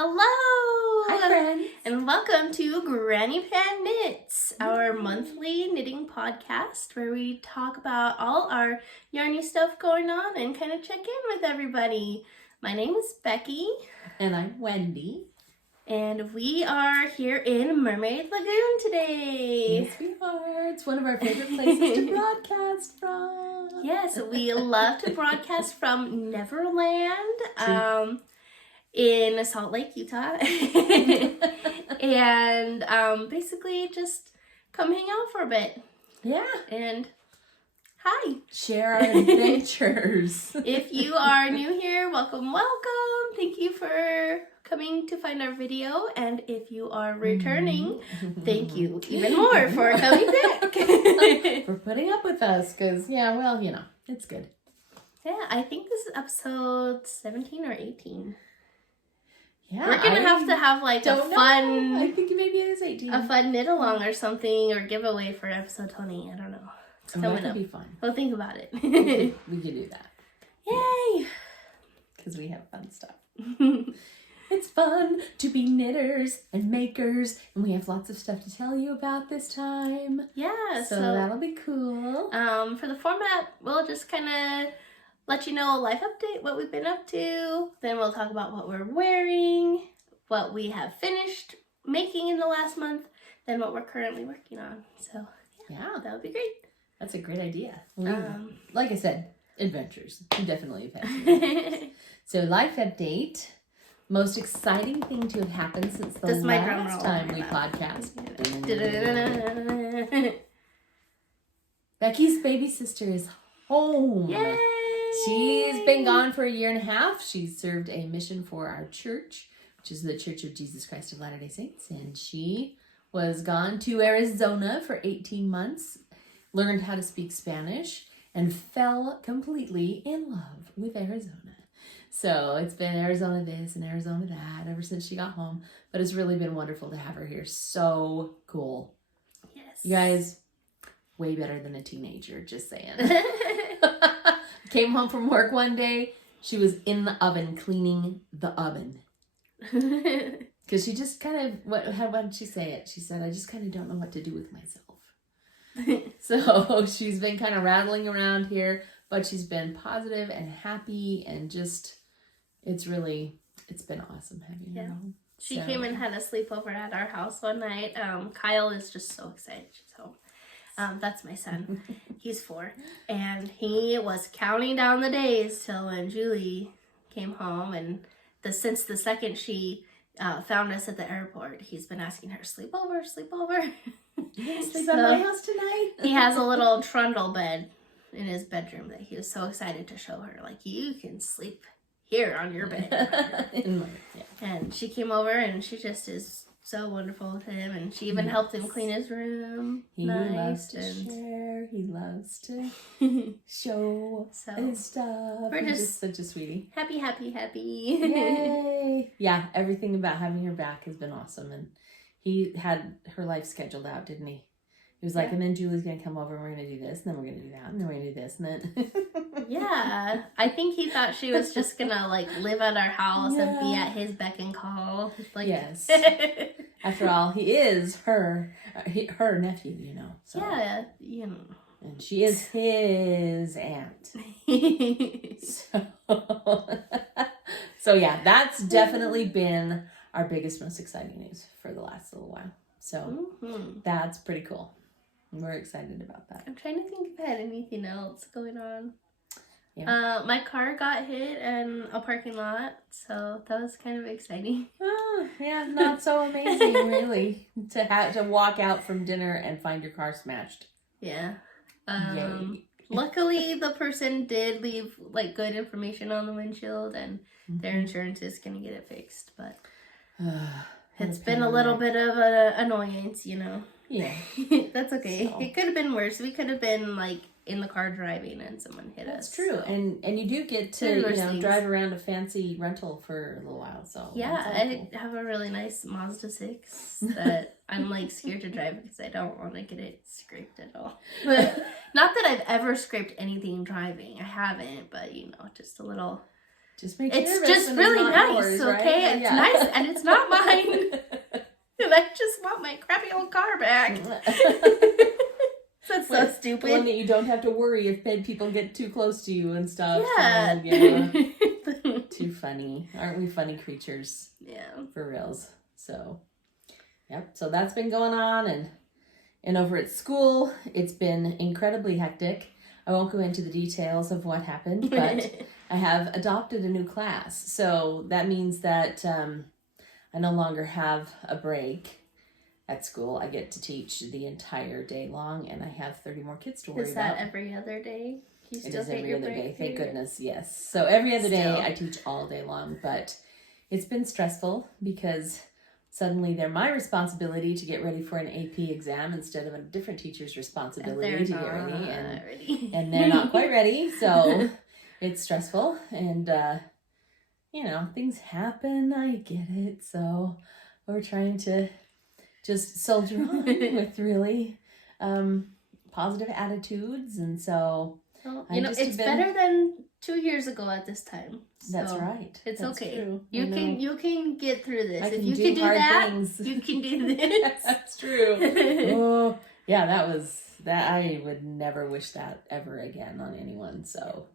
Hello! Hi, friends! And welcome to Granny Pan Knits, our monthly knitting podcast where we talk about all our yarny stuff going on and kind of check in with everybody. My name is Becky. And I'm Wendy. And we are here in Mermaid Lagoon today. Yes, we are. It's one of our favorite places to broadcast from. Yes, we love to broadcast from Neverland. In Salt Lake, Utah. And basically just come hang out for a bit. Yeah. And hi. Share our adventures. If you are new here, welcome. Thank you for coming to find our video. And if you are returning, thank you even more for coming back. For putting up with us, because, it's good. Yeah, I think this is episode 17 or 18. Yeah, we're gonna have to have like a fun. I think maybe it is 18. A fun knit along or something, or giveaway for episode 20. I don't know. It's coming that up. Be fun. We'll think about it. we could do that. Yay! Because we have fun stuff. It's fun to be knitters and makers, and we have lots of stuff to tell you about this time. Yeah, so that'll be cool. For the format, we'll just kind of let you know a life update, what we've been up to. Then we'll talk about what we're wearing, what we have finished making in the last month, then what we're currently working on. So yeah, that would be great. That's a great idea. Like I said, adventures. We definitely have had. So life update. Most exciting thing to have happened since the last time we podcast. Becky's baby sister is home. Yay! She's been gone for 1.5 years. She served a mission for our church, which is the Church of Jesus Christ of Latter-day Saints. And she was gone to Arizona for 18 months, learned how to speak Spanish, and fell completely in love with Arizona. So it's been Arizona this and Arizona that ever since she got home. But it's really been wonderful to have her here. So cool. Yes. You guys, way better than a teenager, just saying. Came home from work one day. She was in the oven cleaning the oven. Because she just kind of, what did she say it? She said, I just kind of don't know what to do with myself. So she's been kind of rattling around here, but she's been positive and happy and just, it's been awesome having her home. She came and had a sleepover at our house one night. Kyle is just so excited she's home. That's my son. He's 4. And he was counting down the days till when Julie came home. And since the second she found us at the airport, he's been asking her, sleepover. Sleep at my house tonight. He has a little trundle bed in his bedroom that he was so excited to show her. Like, you can sleep here on your bed. And she came over and she just is so wonderful to him, and she even helped him clean his room. He loves to share. He loves to show his stuff. We're just such a sweetie. Happy. Yay! Yeah, everything about having her back has been awesome, and he had her life scheduled out, didn't he? He was like, and then Julie's gonna come over, and we're gonna do this, and then we're gonna do that, and then we're gonna do this, and then. Yeah, I think he thought she was just gonna like live at our house and be at his beck and call. Like, yes. After all, he is her nephew, you know. So. Yeah, And she is his aunt. So yeah, that's definitely been our biggest, most exciting news for the last little while. So that's pretty cool. We're excited about that. I'm trying to think if I had anything else going on. Yeah. My car got hit in a parking lot, so that was kind of exciting. Oh, yeah, not so amazing, really, to have to walk out from dinner and find your car smashed. Yeah. Yay. Luckily, the person did leave like good information on the windshield, and their insurance is gonna get it fixed. But it's been a little bit of an annoyance, you know. Yeah. That's okay. So. It could have been worse. We could have been like in the car driving and someone hit us. That's true. So. And you do get to drive around a fancy rental for a little while. So yeah, I have a really nice Mazda 6 that I'm like scared to drive because I don't want to get it scraped at all. But not that I've ever scraped anything driving. I haven't, but just a little just makes you It's nervous just when really it's not nice, yours, okay? right? It's Yeah. nice, and it's not mine. And I just want my crappy old car back. That's so stupid. One that you don't have to worry if people get too close to you and stuff. Yeah. So, yeah. Too funny. Aren't we funny creatures? Yeah. For reals. So, yep. So that's been going on. And over at school, it's been incredibly hectic. I won't go into the details of what happened, but I have adopted a new class. So that means that I no longer have a break at school. I get to teach the entire day long, and I have 30 more kids to worry about. Is that every other day? You still it is get every your other break day. Thank period? goodness, yes. So every other day Still. I teach all day long, but it's been stressful because suddenly they're my responsibility to get ready for an AP exam instead of a different teacher's responsibility to get ready. And they're not quite ready, so it's stressful. And, things happen. I get it. So we're trying to just soldier on with really positive attitudes. And so... Well, it's better than 2 years ago at this time. So that's right. It's that's okay. True. You can get through this. I If can you do can do hard that, things. you can do this. That's true. Oh, yeah, that I would never wish that ever again on anyone. So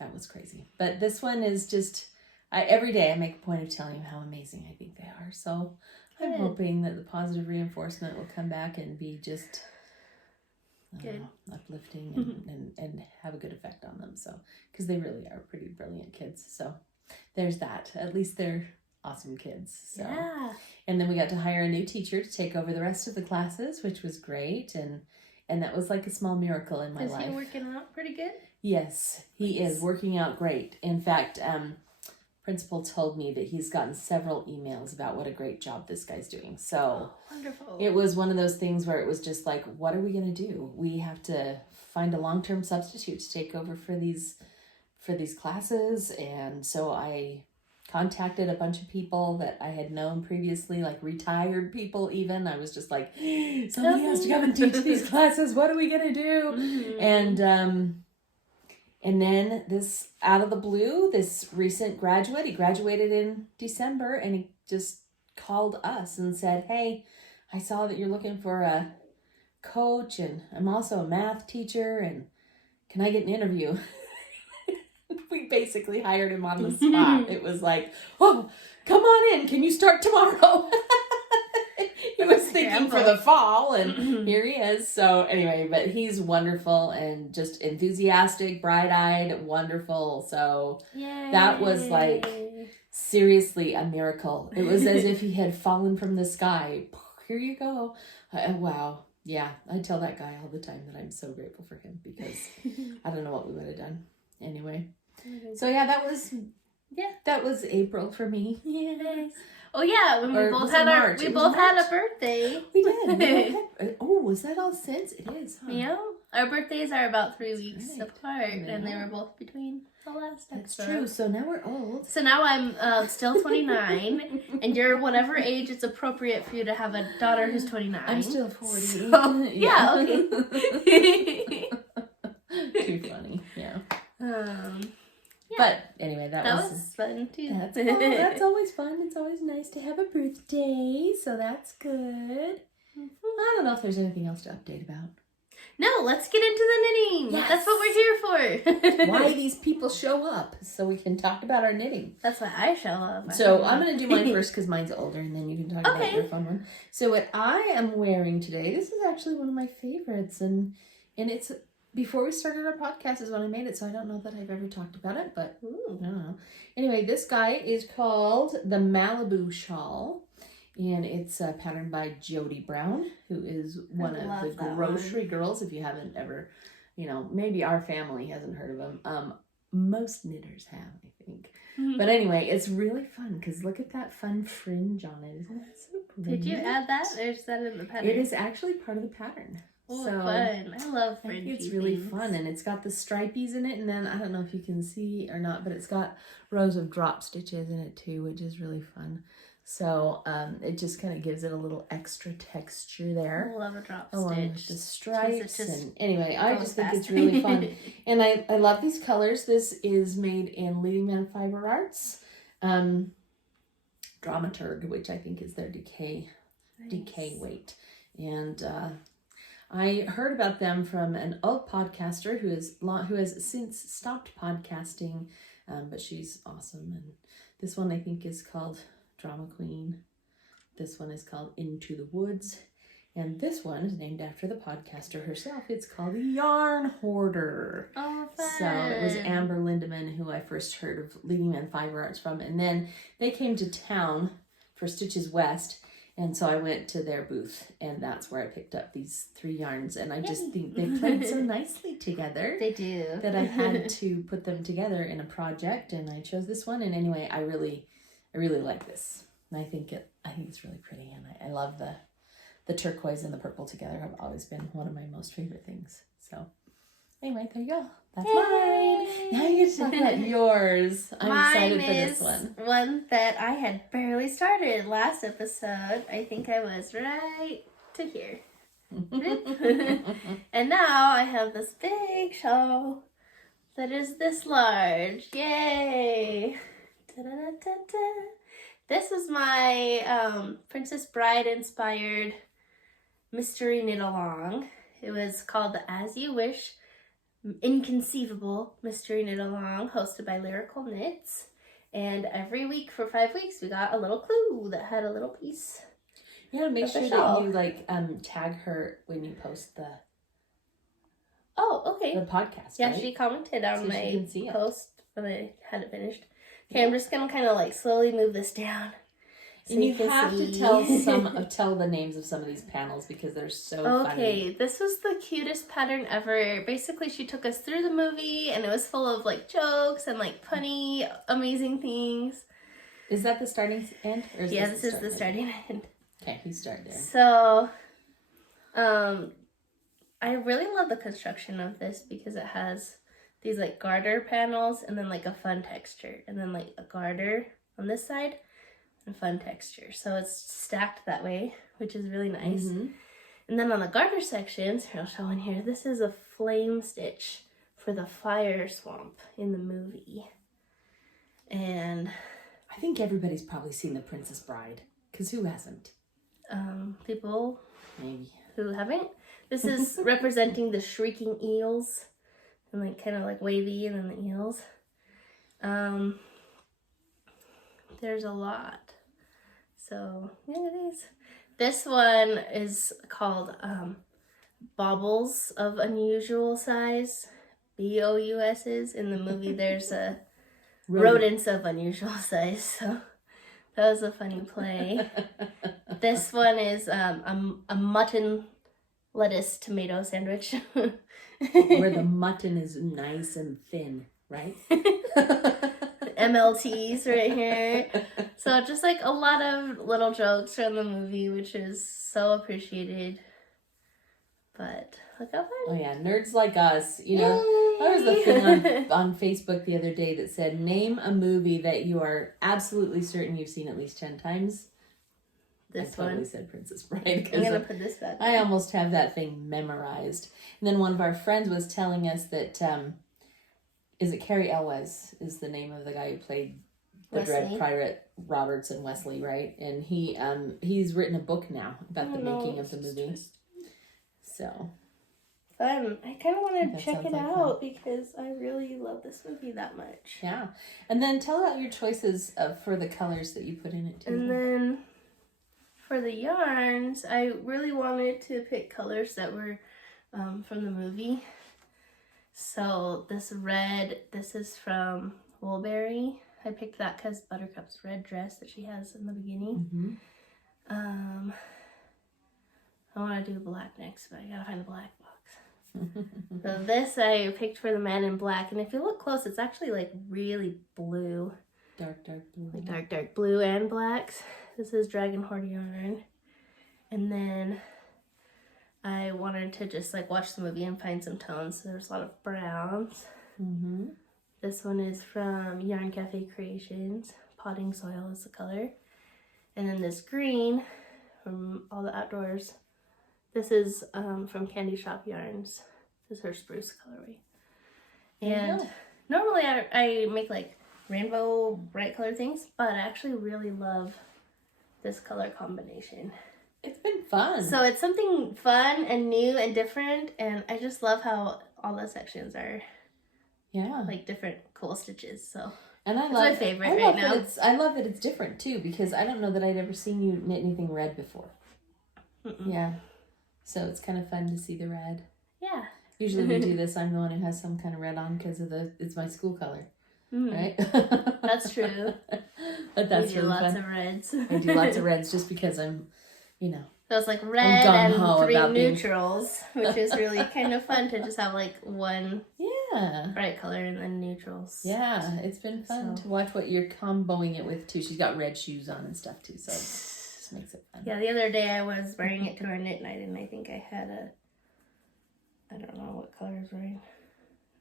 that was crazy. But this one is just, every day I make a point of telling you how amazing I think they are. So I'm hoping that the positive reinforcement will come back and be just good, uplifting and have a good effect on them. So, because they really are pretty brilliant kids. So there's that. At least they're awesome kids. So. Yeah. And then we got to hire a new teacher to take over the rest of the classes, which was great. And that was like a small miracle in my life. Is he working out pretty good? Yes, he is working out great. In fact, principal told me that he's gotten several emails about what a great job this guy's doing. So wonderful. It was one of those things where it was just like, what are we going to do? We have to find a long-term substitute to take over for these classes. And so I contacted a bunch of people that I had known previously, like retired people even. I was just like, somebody has to come and teach these classes. What are we going to do? Mm-hmm. And then this, out of the blue, this recent graduate, he graduated in December, and he just called us and said, hey, I saw that you're looking for a coach, and I'm also a math teacher, and can I get an interview? We basically hired him on the spot. It was like, oh, come on in. Can you start tomorrow? He was thinking for the fall, and here he is. So anyway, but he's wonderful and just enthusiastic, bright-eyed, wonderful. So that was like seriously a miracle. It was as if he had fallen from the sky. Here you go. Wow. Yeah, I tell that guy all the time that I'm so grateful for him, because I don't know what we would have done. Anyway. So yeah, that was April for me. Yes. Oh yeah, when we both had March? we both had a birthday. We did. Was that all since? It is. Huh? Yeah, our birthdays are about 3 weeks right. apart, and they were both between the last episode. That's true. So now we're old. So now I'm still 29, and you're whatever age it's appropriate for you to have a daughter who's 29. I'm still 40. So, yeah. Okay. Too funny. Yeah. Yeah. But anyway, that was fun too. That's always fun. It's always nice to have a birthday, so that's good. I don't know if there's anything else to update about. No, let's get into the knitting. Yes. That's what we're here for. Why these people show up, so we can talk about our knitting. That's why I show up. So I'm going to do mine first because mine's older, and then you can talk about your fun one. So what I am wearing today, this is actually one of my favorites, and it's... Before we started our podcast is when I made it, so I don't know that I've ever talked about it, but I don't know. Anyway, this guy is called the Malibu Shawl, and it's patterned by Jodi Brown, who is one of the grocery girls. If you haven't ever, maybe our family hasn't heard of him. Most knitters have, I think. But anyway, it's really fun because look at that fun fringe on it. Isn't that so pretty? Did you add that, or is that in the pattern? It is actually part of the pattern. Oh, so fun. I love fringy things. It's really fun, and it's got the stripies in it, and then I don't know if you can see or not, but it's got rows of drop stitches in it too, which is really fun. So it just kind of gives it a little extra texture there. I love a drop along stitch. with the stripes. Just And anyway, I just think it's fast. really fun. And I love these colors. This is made in Leading Man Fiber Arts. Dramaturg, which I think is their decay weight. And I heard about them from an old podcaster who has since stopped podcasting, but she's awesome. And this one I think is called Drama Queen. This one is called Into the Woods. And this one is named after the podcaster herself. It's called the Yarn Hoarder. Oh, fun. So it was Amber Lindemann who I first heard of Leading Man Fiber Arts from. And then they came to town for Stitches West. And so I went to their booth. And that's where I picked up these 3 yarns. And I just think they played so nicely together. They do. That I had to put them together in a project. And I chose this one. And anyway, I really like this. And I think it's really pretty. And I love the turquoise and the purple together have always been one of my most favorite things. So anyway, there you go. That's mine. Now you get to talk about yours. I'm excited for this one. One that I had barely started last episode. I think I was right to here. And now I have this big shawl that is this large. Yay! Da-da-da-da-da. This is my Princess Bride inspired mystery knit along. It was called the As You Wish Inconceivable Mystery Knit Along, hosted by Lyrical Knits. And every week for 5 weeks, we got a little clue that had a little piece. You gotta make sure that you tag her when you post the. Oh, okay. The podcast. Yeah, right? she commented on so my post when I had it finished. Okay, I'm just gonna kind of slowly move this down. So and you have to tell the names of some of these panels because they're so funny. Okay, this was the cutest pattern ever. Basically, she took us through the movie and it was full of jokes and funny, amazing things. Is that the starting end? Or is this is the starting end. Okay, you start there. So, I really love the construction of this because it has these garter panels and then a fun texture and then a garter on this side. Fun texture, so it's stacked that way, which is really nice. And then on the garter sections, I'll show in here, this is a flame stitch for the fire swamp in the movie. And I think everybody's probably seen The Princess Bride, because who hasn't? People maybe who haven't. This is representing the shrieking eels and kind of wavy and then the eels. There's a lot. So, yeah, it is. This one is called Baubles of Unusual Size. BOUS's. In the movie, there's a rodents of unusual size. So, that was a funny play. This one is a mutton lettuce tomato sandwich. Where the mutton is nice and thin, right? MLTs right here. So just a lot of little jokes from the movie, which is so appreciated. But look how fun. Oh yeah, nerds like us. You know, there was a thing on Facebook the other day that said, name a movie that you are absolutely certain you've seen at least 10 times. I totally said Princess Bride. I'm going to put this back. I almost have that thing memorized. And then one of our friends was telling us that... is it Cary Elwes is the name of the guy who played the Dread Pirate Roberts and Wesley, right? And he's written a book now about the making of the movie. So fun. I kind of want to check it out because I really love this movie that much. Yeah. And then tell about your choices for the colors that you put in it too. And then for the yarns, I really wanted to pick colors that were from the movie. So this red, this is from Woolberry. I picked that because Buttercup's red dress that she has in the beginning. I want to do black next, but I gotta find a black box. So this I picked for the Man in Black, and if you look close, it's actually really blue. Dark blue. Dark blue and blacks. This is Dragon Horde yarn. And then I wanted to just watch the movie and find some tones. So there's a lot of browns. This one is from Yarn Cafe Creations. Potting Soil is the color. And then this green from All the Outdoors. This is from Candy Shop Yarns. This is her spruce colorway. And normally I make like rainbow bright color things, but I actually really love this color combination. It's been fun. So it's something fun and new and different, and I just love how all the sections are like different cool stitches. So and it's my favorite right now. I love that it's different too, because I don't know that I'd ever seen you knit anything red before. Yeah. So it's kind of fun to see the red. Yeah. Usually we do this, I'm the one who has some kind of red on because of it's my school color. Right? That's true. But that's we do really lots fun. of reds. I do lots of reds just because I'm, So it's like red and 3 about neutrals, which is really kind of fun to just have like one Yeah. bright color and then neutrals. Yeah, it's been fun to watch what you're comboing it with too. She's got red shoes on and stuff too, so it just makes it fun. Yeah, the other day I was wearing it to our knit night, and I think I had I don't know what color I was wearing.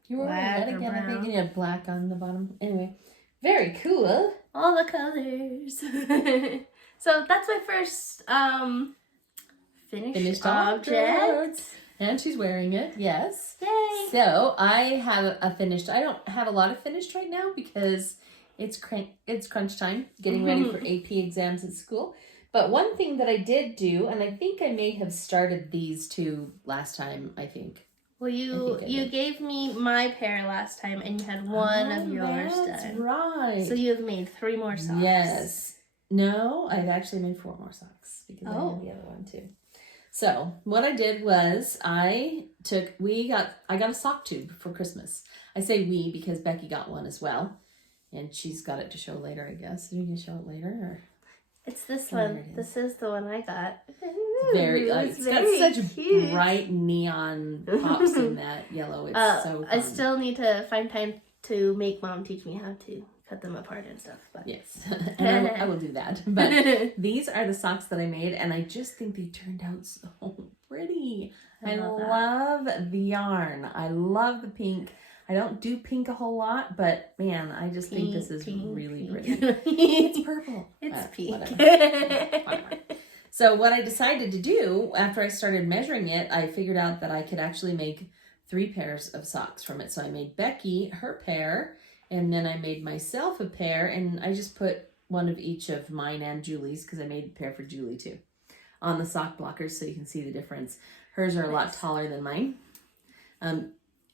You were wearing red again, I think, and you had black on the bottom. Anyway, very cool. All the colors. So that's my first finished object. And she's wearing it, yes. Yay! So I have a finished. I don't have a lot of finished right now because it's crunch time, getting ready for AP exams at school. But one thing that I did do, and I think I may have started these two last time, I think. Well, you gave me my pair last time, and you had one of yours done. That's right. So you have made 3 more socks. Yes. No, I've actually made 4 more socks because I have the other one too. So what I did was I got a sock tube for Christmas. I say we because Becky got one as well, and she's got it to show later, I guess. Are you gonna show it later? Or? It's this one. This is the one I got. It's got such cute. Bright neon pops in that yellow. It's so fun. I still need to find time to make Mom teach me how to cut them apart and stuff. But. Yes, and I will do that. But these are the socks that I made, and I just think they turned out so pretty. I love the yarn. I love the pink. I don't do pink a whole lot, but man, I just think this is really pretty. It's purple. It's pink. So what I decided to do after I started measuring it, I figured out that I could actually make 3 pairs of socks from it. So I made Becky her pair, and then I made myself a pair, and I just put one of each of mine and Julie's, because I made a pair for Julie too, on the sock blockers so you can see the difference. Hers are a lot taller than mine.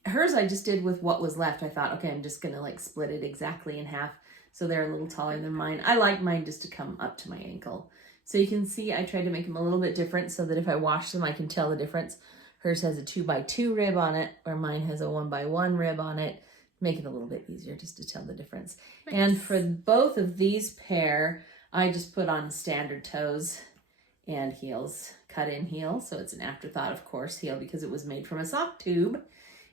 Hers I just did with what was left. I thought, okay, I'm just going to like split it exactly in half so they're a little taller than mine. I like mine just to come up to my ankle. So you can see I tried to make them a little bit different so that if I wash them, I can tell the difference. Hers has a 2x2 rib on it, where mine has a 1x1 rib on it. Make it a little bit easier just to tell the difference. Nice. And for both of these pair, I just put on standard toes and heels, cut in heel. So it's an afterthought, of course, heel, because it was made from a sock tube.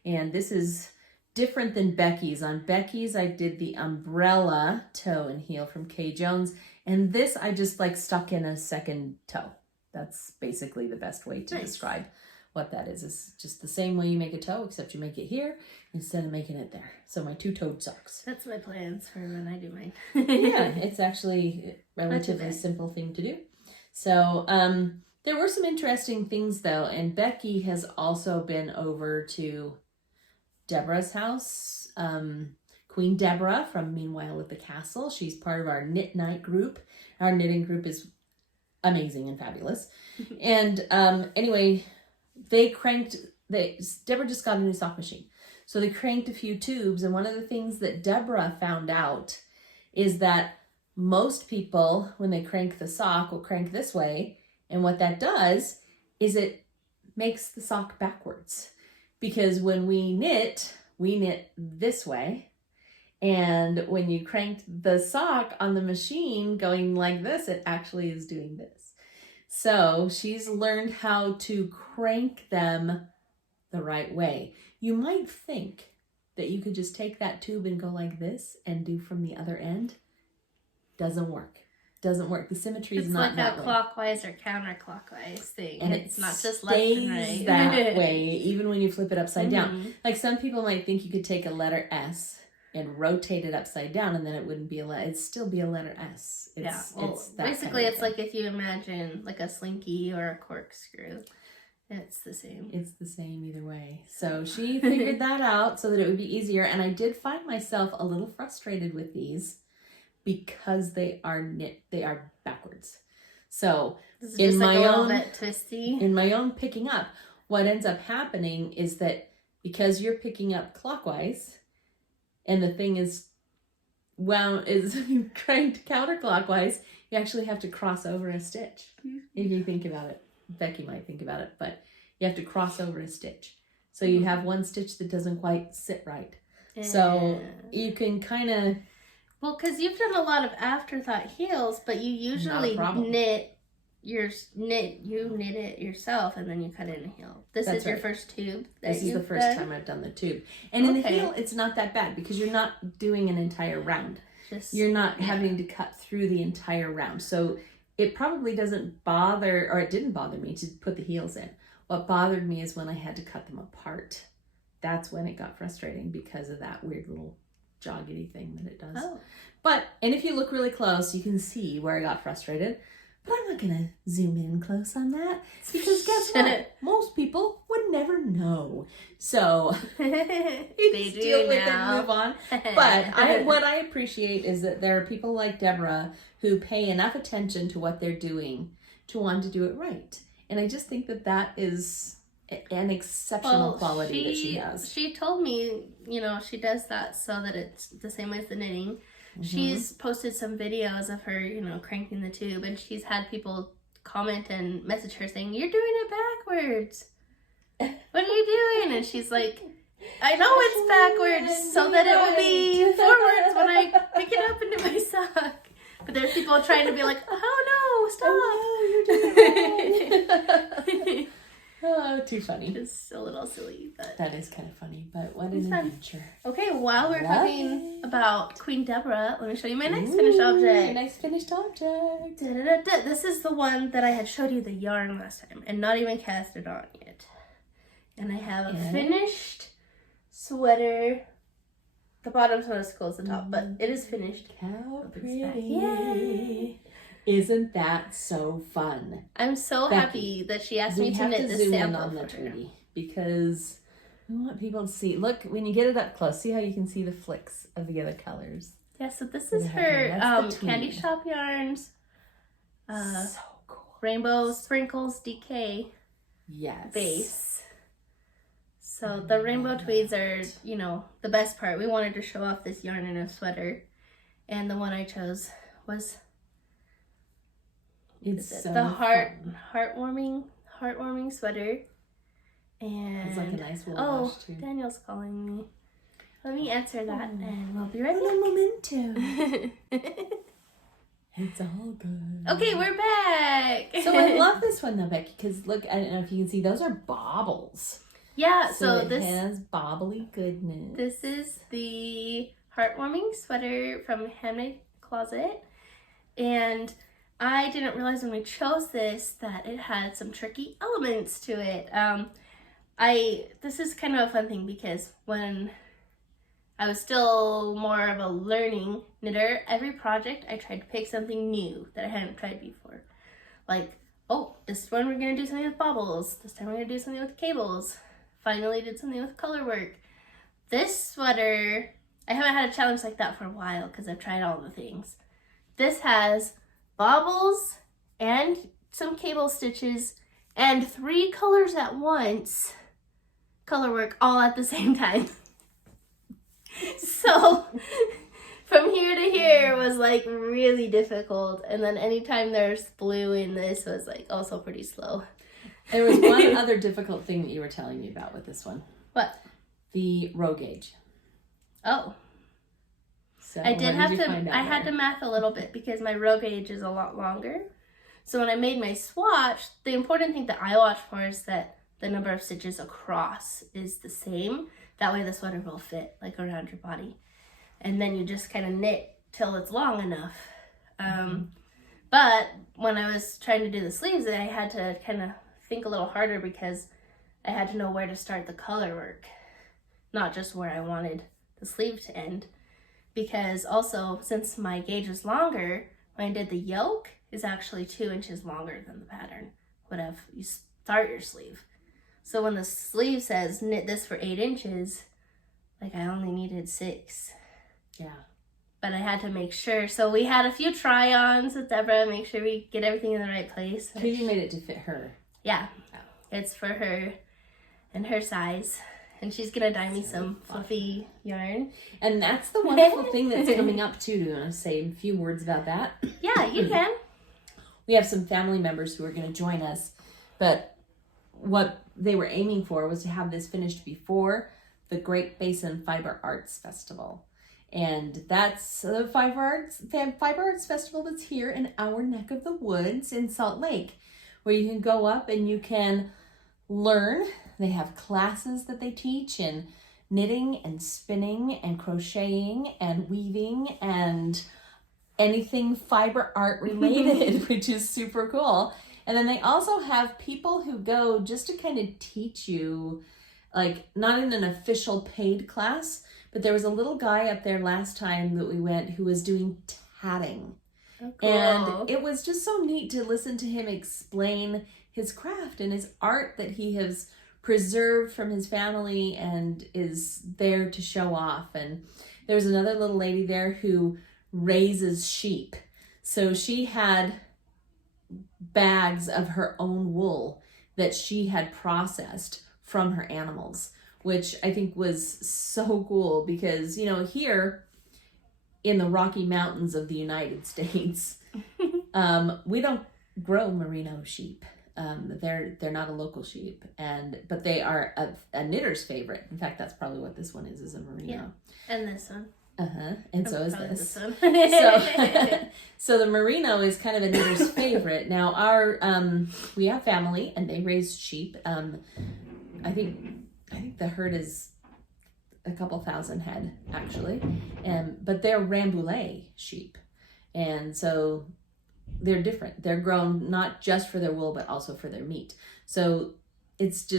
And this is different than Becky's. On Becky's, I did the umbrella toe and heel from Kay Jones. And this, I just like stuck in a second toe. That's basically the best way to describe what that is. It's just the same way you make a toe, except you make it here instead of making it there. So my 2-toed socks. That's my plans for when I do mine. Yeah, it's actually a relatively simple thing to do. So there were some interesting things though. And Becky has also been over to Deborah's house, Queen Deborah from Meanwhile at the Castle. She's part of our knit night group. Our knitting group is amazing and fabulous. And anyway, Deborah just got a new sock machine. So they cranked a few tubes. And one of the things that Deborah found out is that most people, when they crank the sock, will crank this way. And what that does is it makes the sock backwards. Because when we knit this way. And when you cranked the sock on the machine going like this, it actually is doing this. So she's learned how to crank them the right way. You might think that you could just take that tube and go like this and do from the other end. Doesn't work. Doesn't work. The symmetry is not that way. It's like a clockwise or counterclockwise thing. And it's not just left and right. that way, even when you flip it upside down. Like some people might think you could take a letter S and rotate it upside down, and then it wouldn't be it'd still be a letter S. It's that basically kind of it's like if you imagine like a slinky or a corkscrew. It's the same. It's the same either way. So she figured that out so that it would be easier. And I did find myself a little frustrated with these because they are backwards. So this is just like a little bit twisty. In my own picking up, what ends up happening is that because you're picking up clockwise and the thing is cranked counterclockwise, you actually have to cross over a stitch. If you think about it. Becky might think about it, but you have to cross over a stitch. So you have one stitch that doesn't quite sit right. So you can kind of... Well, because you've done a lot of afterthought heels, but you usually knit it yourself and then you cut in a heel. This is your first tube? This is the first time I've done the tube. And in the heel, it's not that bad because you're not doing an entire round. You're not having to cut through the entire round. So it probably doesn't bother, or it didn't bother me to put the heels in. What bothered me is when I had to cut them apart. That's when it got frustrating because of that weird little joggedy thing that it does. Oh. And if you look really close, you can see where I got frustrated. But I'm not going to zoom in close on that because guess what? Most people would never know. So you just deal with it and move on. But what I appreciate is that there are people like Deborah who pay enough attention to what they're doing to want to do it right. And I just think that is an exceptional quality that she has. She told me, she does that so that it's the same as the knitting. Mm-hmm. She's posted some videos of her, cranking the tube, and she's had people comment and message her saying, "You're doing it backwards. What are you doing?" And she's like, "I know it's backwards so that it will be forwards when I pick it up into my sock." But there's people trying to be like, "Oh no, stop." Oh, no, you're doing it wrong. Oh, too funny. It's a little silly, but that is kind of funny. But what an adventure! Okay, while we're talking about Queen Deborah, let me show you my next finished object. Nice finished object. This is the one that I had showed you the yarn last time, and not even cast it on yet. And I have a finished sweater. The bottom's not as cool as the top, but it is finished. How pretty! Yay! Isn't that so fun? I'm so happy that she asked me to knit this sample on the tree because we want people to see. Look, when you get it up close, see how you can see the flicks of the other colors. Yeah, so this is her Candy Shop yarns. So cool. Rainbow Sprinkles DK base. So the rainbow tweeds are, the best part. We wanted to show off this yarn in a sweater, and the one I chose was the heartwarming sweater. And it's like a nice little wash too. Daniel's calling me. Let me answer that, and we'll be right back. Memento. It's all good. Okay, we're back. So I love this one though, Becky, because look, I don't know if you can see, those are baubles. Yeah, so this has bobbly goodness. This is the heartwarming sweater from Handmade Closet, and I didn't realize when we chose this that it had some tricky elements to it. This is kind of a fun thing because when I was still more of a learning knitter, every project I tried to pick something new that I hadn't tried before. Like, this one we're going to do something with baubles. This time we're going to do something with cables. Finally did something with color work. This sweater, I haven't had a challenge like that for a while because I've tried all the things. This has baubles and some cable stitches and 3 colors at once. Color work all at the same time. So from here to here was like really difficult, and then anytime there's blue in this was like also pretty slow. There was one other difficult thing that you were telling me about with this one. What? The row gauge. Oh. So I had to math a little bit because my row gauge is a lot longer. So when I made my swatch, the important thing that I watch for is that the number of stitches across is the same. That way the sweater will fit like around your body. And then you just kind of knit till it's long enough. But when I was trying to do the sleeves, I had to kind of think a little harder because I had to know where to start the color work. Not just where I wanted the sleeve to end. because also since my gauge is longer, when I did the yoke is actually 2 inches longer than the pattern would have you start your sleeve. So when the sleeve says knit this for 8 inches, like I only needed 6. Yeah. But I had to make sure. So we had a few try-ons with Deborah, make sure we get everything in the right place. You made it to fit her. Yeah. It's for her and her size. And she's going to dye me some fluffy yarn. And that's the wonderful thing that's coming up too. Do you want to say a few words about that? Yeah, you can. We have some family members who are going to join us. But what they were aiming for was to have this finished before the Great Basin Fiber Arts Festival. And that's the Fiber Arts Festival that's here in our neck of the woods in Salt Lake, where you can go up and you can learn. They have classes that they teach in knitting and spinning and crocheting and weaving and anything fiber art related, which is super cool. And then they also have people who go just to kind of teach you, like not in an official paid class, but there was a little guy up there last time that we went who was doing tatting. Oh, cool. And it was just so neat to listen to him explain his craft and his art that he has preserved from his family and is there to show off. And there's another little lady there who raises sheep. So she had bags of her own wool that she had processed from her animals, which I think was so cool because, you know, here in the Rocky Mountains of the United States, we don't grow merino sheep. They're not a local sheep, but they are a knitter's favorite. In fact, that's probably what this one is a merino. Yeah. And this one. And so is this. one. So the merino is kind of a knitter's favorite. Now we have family and they raise sheep. I think the herd is a couple thousand head actually, but they're Rambouillet sheep, and so they're different. They're grown not just for their wool but also for their meat. So it's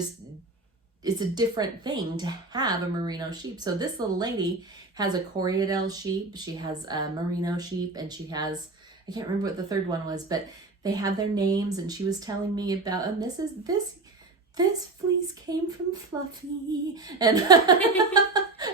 a different thing to have a merino sheep. So this little lady has a Corriedale sheep, she has a merino sheep, and she has, I can't remember what the third one was, but they have their names, and she was telling me about, and this fleece came from Fluffy, and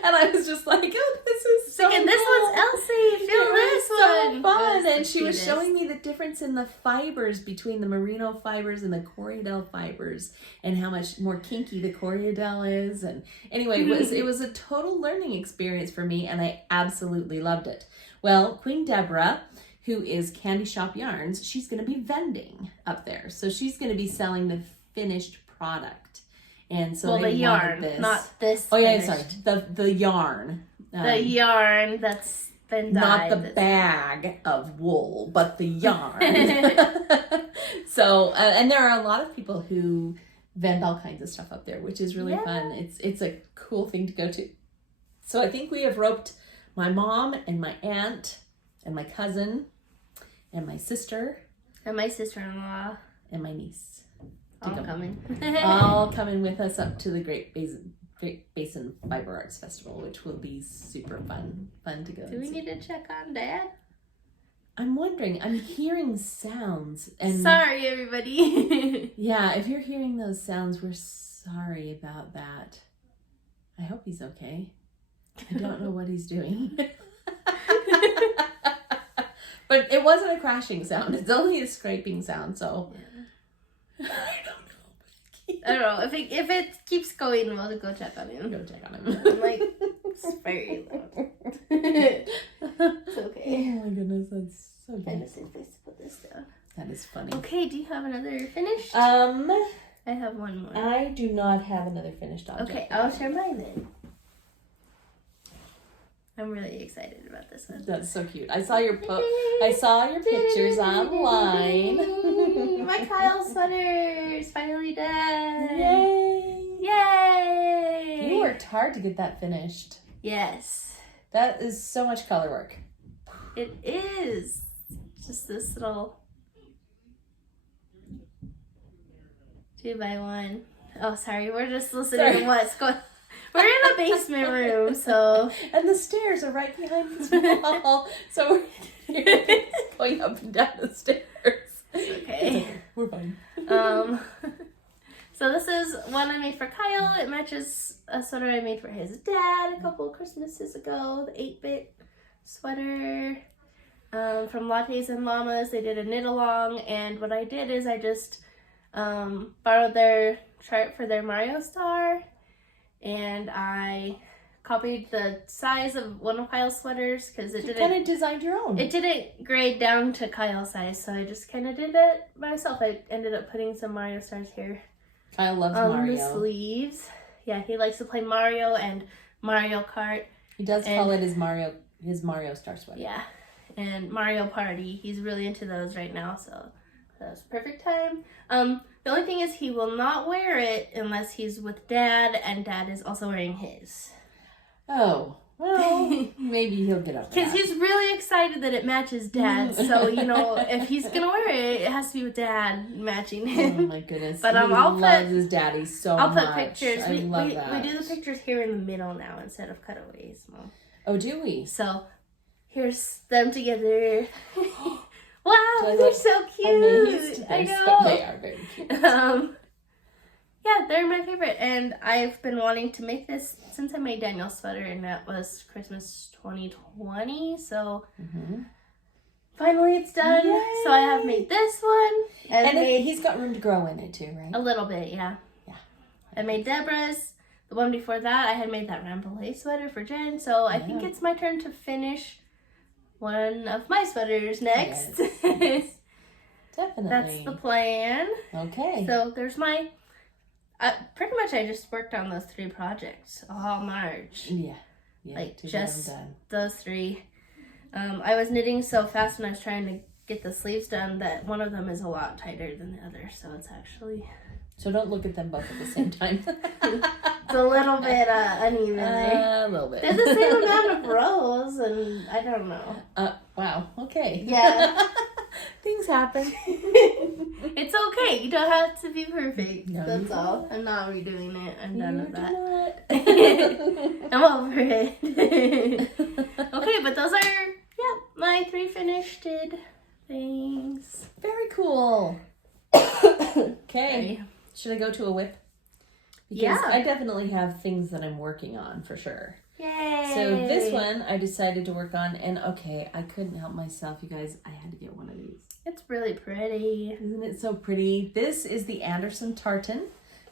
and I was just like, oh, this is so and this cool. one's Elsie. Feel this So one. fun, That's and the she was cutest. showing me the difference in the fibers between the merino fibers and the Corriedale fibers, and how much more kinky the Corriedale is. And anyway, it was a total learning experience for me, and I absolutely loved it. Well, Queen Deborah, who is Candy Shop Yarns, she's going to be vending up there, so she's going to be selling the finished product. And so well, they the yarn, wanted this. not this. Oh yeah, finished. sorry, the yarn. The yarn that's been Not dyed. the bag of wool, but the yarn. So, and there are a lot of people who vend all kinds of stuff up there, which is really fun. It's a cool thing to go to. So I think we have roped my mom and my aunt and my cousin and my sister and my sister-in-law. and my niece. All coming. All coming with us up to the Great Basin Fiber Arts Festival, which will be super fun to go. Do we need to check on Dad? I'm wondering. I'm hearing sounds. And sorry, everybody. yeah, if you're hearing those sounds, we're sorry about that. I hope he's okay. I don't know what he's doing. But it wasn't a crashing sound. It's only a scraping sound, so... Yeah. I don't know. If it keeps going, we'll go check on him. Go check on him. I'm like, it's very loud. It's okay. Oh my goodness, that's so I'm good. just going to put this down. That is funny. Okay, do you have another finished? I I have one more. do not have another finished object. Okay, I'll share mine then. I'm really excited about this one. That's so cute. I saw your pictures online. My Kyle sweater is finally done. Yay! Yay! You worked hard to get that finished. Yes. That is so much color work. It is. Just this little 2x1. Oh, sorry. We're just listening to what's going. We're in a basement room, so. And the stairs are right behind this wall. So we're hearing going up and down the stairs. Okay. We're fine. So this is one I made for Kyle. It matches a sweater I made for his dad a couple of Christmases ago. The 8-bit sweater from Lattes and Llamas. They did a knit along, and what I did is I just borrowed their chart for their Mario star, and I copied the size of one of Kyle's sweaters because it didn't. You kind of designed your own. It didn't grade down to Kyle's size, so I just kind of did it by myself. I ended up putting some Mario stars here. Kyle loves on Mario. The sleeves. Yeah, he likes to play Mario and Mario Kart. He does call it his Mario Star sweater. Yeah, and Mario Party. He's really into those right now, so that's perfect time. The only thing is he will not wear it unless he's with Dad, and Dad is also wearing his. Oh, well, maybe he'll get up. Because he's really excited that it matches Dad. So, if he's going to wear it, it has to be with Dad matching him. Oh, my goodness. But he loves his daddy so much. I'll put pictures. I love that. We do the pictures here in the middle now instead of cutaways. Mom. Oh, do we? So, here's them together. Wow, they're so cute. Amazed. I know. They are very cute. Yeah, they're my favorite, and I've been wanting to make this since I made Daniel's sweater, and that was Christmas 2020, so finally it's done. Yay. So I have made this one. And he's got room to grow in it too, right? A little bit, yeah. Yeah. I made Deborah's. The one before that, I had made that Rambouillet sweater for Jen, so I think it's my turn to finish one of my sweaters next. Yes. Definitely. That's the plan. Okay. So there's my... pretty much I just worked on those 3 projects all March. Yeah. Like just those 3. I was knitting so fast when I was trying to get the sleeves done that one of them is a lot tighter than the other. So it's actually... So don't look at them both at the same time. It's a little bit uneven there. A little bit. They're the same amount of rows, and I don't know. Wow. Okay. Yeah. Things happen. It's okay. You don't have to be perfect. No, that's all. I'm not redoing it. I'm done with that. Not. I'm over it. Okay, but those are my 3 finished things. Very cool. Okay. Should I go to a whip? Because I definitely have things that I'm working on for sure. Yay! So this one I decided to work on, and I couldn't help myself, you guys. I had to get one of these. It's really pretty. Isn't it so pretty? This is the Anderson tartan.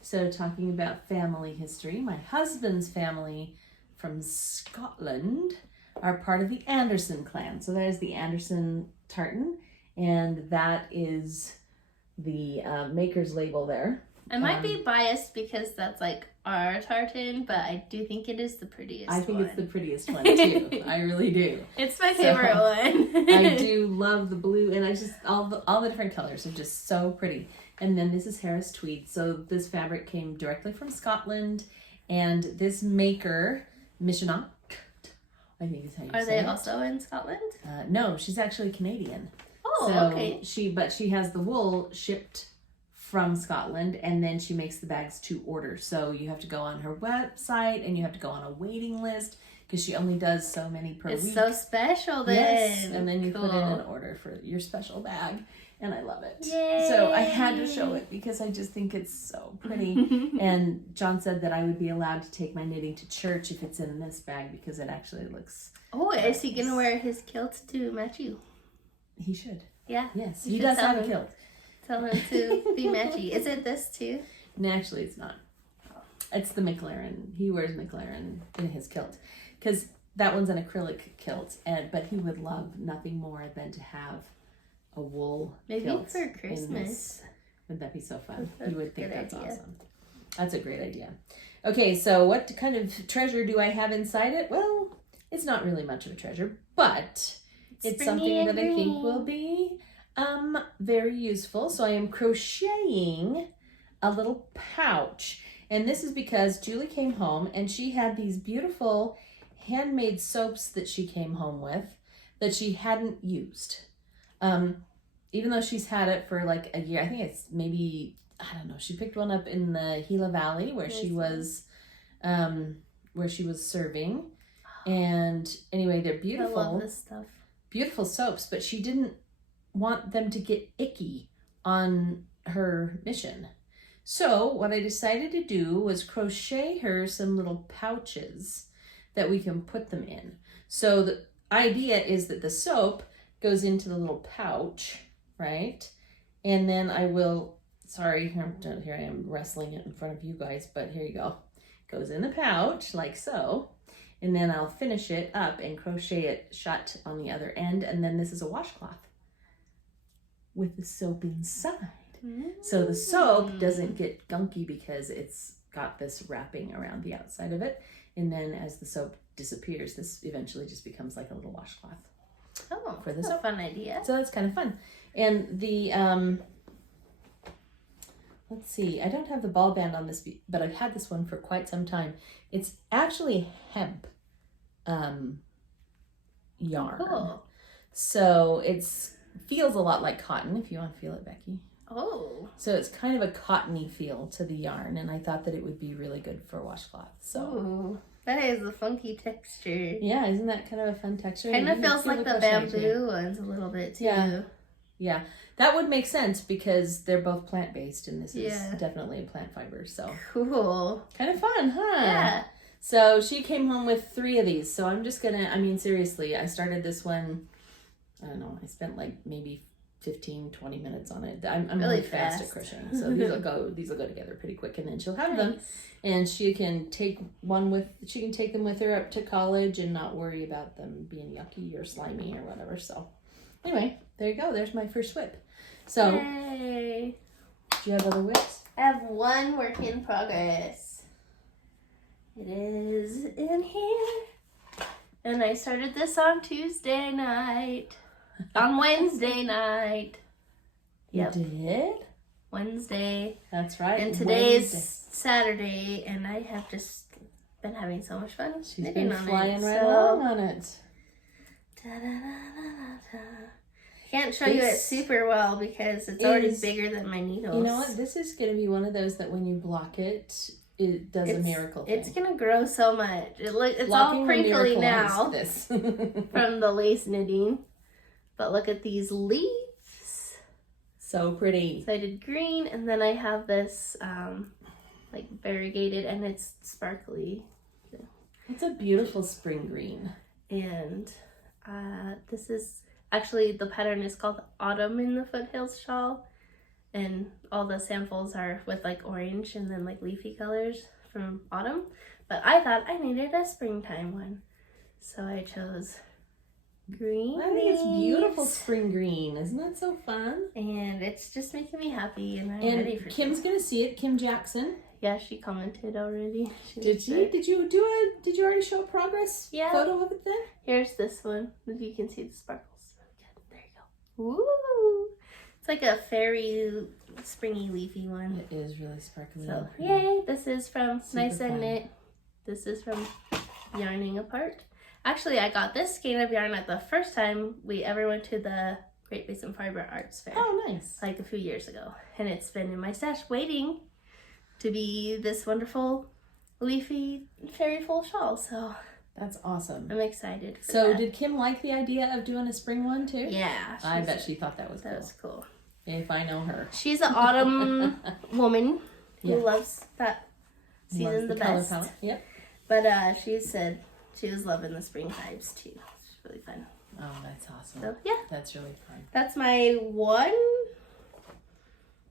So talking about family history, my husband's family from Scotland are part of the Anderson clan. So there's the Anderson tartan, and that is the maker's label there. I might be biased because that's like our tartan, but I do think it is the prettiest one. I think it's the prettiest one too. I really do. It's my favorite one. I do love the blue, and I just all the different colors are just so pretty. And then this is Harris tweed. So this fabric came directly from Scotland, and this maker, Missionach, I think is how you say it. Are they also in Scotland? No, she's actually Canadian. Oh, so okay. She has the wool shipped from Scotland, and then she makes the bags to order. So you have to go on her website, and you have to go on a waiting list because she only does so many per week. It's so special then. Yes, and then you put in an order for your special bag, and I love it. Yay. So I had to show it because I just think it's so pretty. And John said that I would be allowed to take my knitting to church if it's in this bag because it actually looks... Oh, is he going to wear his kilt to match you? He should. Yeah. Yes, he does have a kilt. Tell him to be matchy. Is it this too? No, actually it's not. It's the McLaren. He wears McLaren in his kilt. Because that one's an acrylic kilt, but he would love nothing more than to have a wool kilt. Maybe for Christmas. Would that be so fun? You would think that's idea. awesome. That's a great idea. Okay, so what kind of treasure do I have inside it? Well, it's not really much of a treasure, but it's something that I think will be very useful. So I am crocheting a little pouch, and this is because Julie came home and she had these beautiful handmade soaps that she came home with that she hadn't used. Even though she's had it for like a year, I think it's maybe, I don't know, she picked one up in the Gila Valley where she was where she was serving. And anyway, they're beautiful. I love this stuff. Beautiful soaps, but she didn't want them to get icky on her mission. So what I decided to do was crochet her some little pouches that we can put them in. So the idea is that the soap goes into the little pouch, right? And then I will, sorry, here I am wrestling it in front of you guys, but here you go. Goes in the pouch like so. And then I'll finish it up and crochet it shut on the other end. And then this is a washcloth with the soap inside. So the soap doesn't get gunky because it's got this wrapping around the outside of it. And then as the soap disappears, this eventually just becomes like a little washcloth. Oh, for the that's soap. a fun idea. So that's kind of fun. And the, let's see, I don't have the ball band on this, but I've had this one for quite some time. It's actually hemp yarn. Cool. So it's feels a lot like cotton, if you want to feel it, Becky. Oh. So it's kind of a cottony feel to the yarn, and I thought that it would be really good for washcloth. So ooh, that is a funky texture. yeah, isn't that kind of a fun texture? Kind of feels like the bamboo ones a little bit too. Yeah. Yeah, that would make sense because they're both plant-based, and this is Yeah. definitely a plant fiber. So Cool. kind of fun, huh? Yeah. So she came home with 3 of these. So I'm just gonna, I mean, seriously, I started this one, I don't know, I spent like maybe 15, 20 minutes on it. I'm really fast at crocheting. So these will go together pretty quick, and then she'll have them, and she can take them with her up to college and not worry about them being yucky or slimy or whatever. So anyway, there you go. There's my first whip. So Yay. do you have other whips? I have one work in progress. It is in here. And I started this on Tuesday night. On Wednesday night. Yep. You did? Wednesday. That's right. And today's Wednesday. Saturday, and I have just been having so much fun. She's knitting been on flying it, right so. along on it. Da-da-da-da-da. Can't show you it super well because it's already bigger than my needles. You know what? This is going to be one of those that when you block it, it does a miracle thing. It's going to grow so much. It's Blocking all the crinkly miracle now this. from the lace knitting. But look at these leaves. So pretty. So I did green, and then I have this like variegated, and it's sparkly. It's a beautiful spring green. And this is actually, the pattern is called Autumn in the Foothills Shawl, and all the samples are with like orange and then like leafy colors from autumn, but I thought I needed a springtime one, so I chose green. I think it's beautiful spring green. Isn't that so fun? And it's just making me happy, and I'm And ready for Kim's gonna see it. Kim Jackson. Yeah, she commented already. Did she? Did you already show a progress photo of it then? Here's this one. If you can see the sparkles. There you go. Woo! It's like a fairy, springy, leafy one. It is really sparkly. So, yay! This is from Super Nice and fun. Knit. This is from Yarning Apart. Actually, I got this skein of yarn at the first time we ever went to the Great Basin Fiber Arts Fair. Oh, nice. Like a few years ago. And it's been in my stash waiting to be this wonderful, leafy, fairy full shawl. So That's awesome. I'm excited for So that. did Kim like the idea of doing a spring one too? Yeah. I bet she thought that was cool. That was cool. If I know her. She's an autumn woman who Yeah. loves that season the color best. palette. Yep. But she said she was loving the spring vibes too. It's really fun. Oh, that's awesome. So yeah, That's really fun. that's my one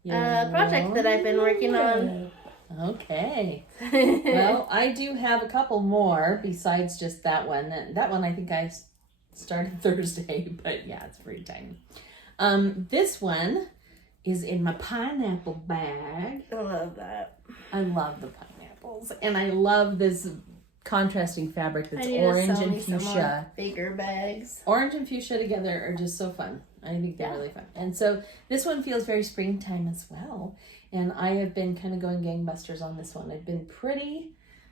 project that I've been working on. Okay. Well, I do have a couple more besides just that one. That one I think I started Thursday, but yeah, it's free time. This one is in my pineapple bag. I love that. I love the pineapples, and I love this contrasting fabric that's I need to orange sell and me some fuchsia. more bigger bags. Orange and fuchsia together are just so fun. I think they're really fun. And so this one feels very springtime as well. And I have been kind of going gangbusters on this one. I've been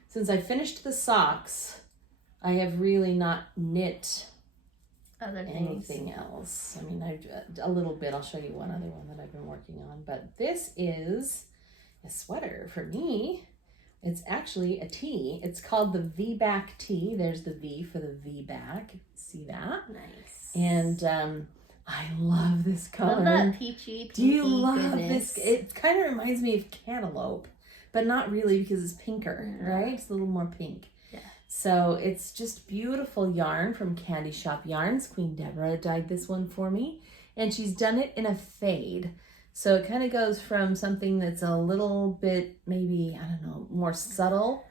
since I finished the socks, I have really not knit Other things. anything else. I mean, I've a little bit. I'll show you one other one that I've been working on. But this is a sweater for me It's actually a tee. It's called the V-back tee. There's the V for the V-back. See that? Nice. And I love this color. Love that peachy, pinky. Do you love goodness. this? It kind of reminds me of cantaloupe, but not really because it's pinker, right? It's a little more pink. Yeah. So it's just beautiful yarn from Candy Shop Yarns. Queen Deborah dyed this one for me, and she's done it in a fade. So it kind of goes from something that's a little bit, maybe, I don't know, more subtle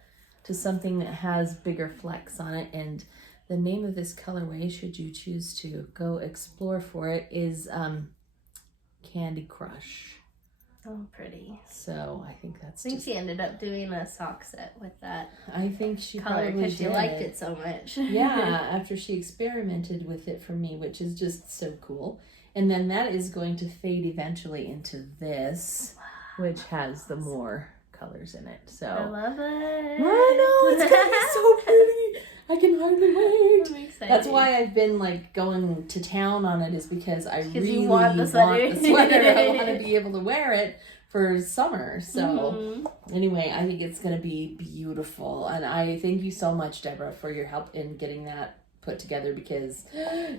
to something that has bigger flecks on it. And the name of this colorway, should you choose to go explore for it, is Candy Crush. Oh, pretty. So I think that's I think she ended up doing a sock set with that I think she color probably because she did. liked it so much. Yeah, after she experimented with it for me, which is just so cool. And then that is going to fade eventually into this, which has the more colors in it. So I love it. I know, it's gonna be so pretty. I can hardly wait. I'm excited. That's why I've been like going to town on it, is because I really you want the sweater. I want to be able to wear it for summer. So Mm-hmm. anyway, I think it's going to be beautiful. And I thank you so much, Deborah, for your help in getting that put together, because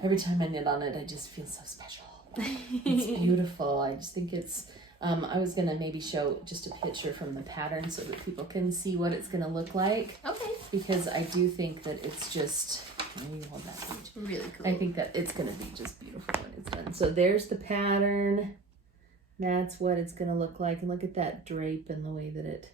every time I knit on it, I just feel so special. It's beautiful. I just think it's, I was going to maybe show just a picture from the pattern so that people can see what it's going to look like. Okay. Because I do think that it's just, let me hold that page. Really cool. I think that it's going to be just beautiful when it's done. So there's the pattern. That's what it's going to look like. And look at that drape and the way that it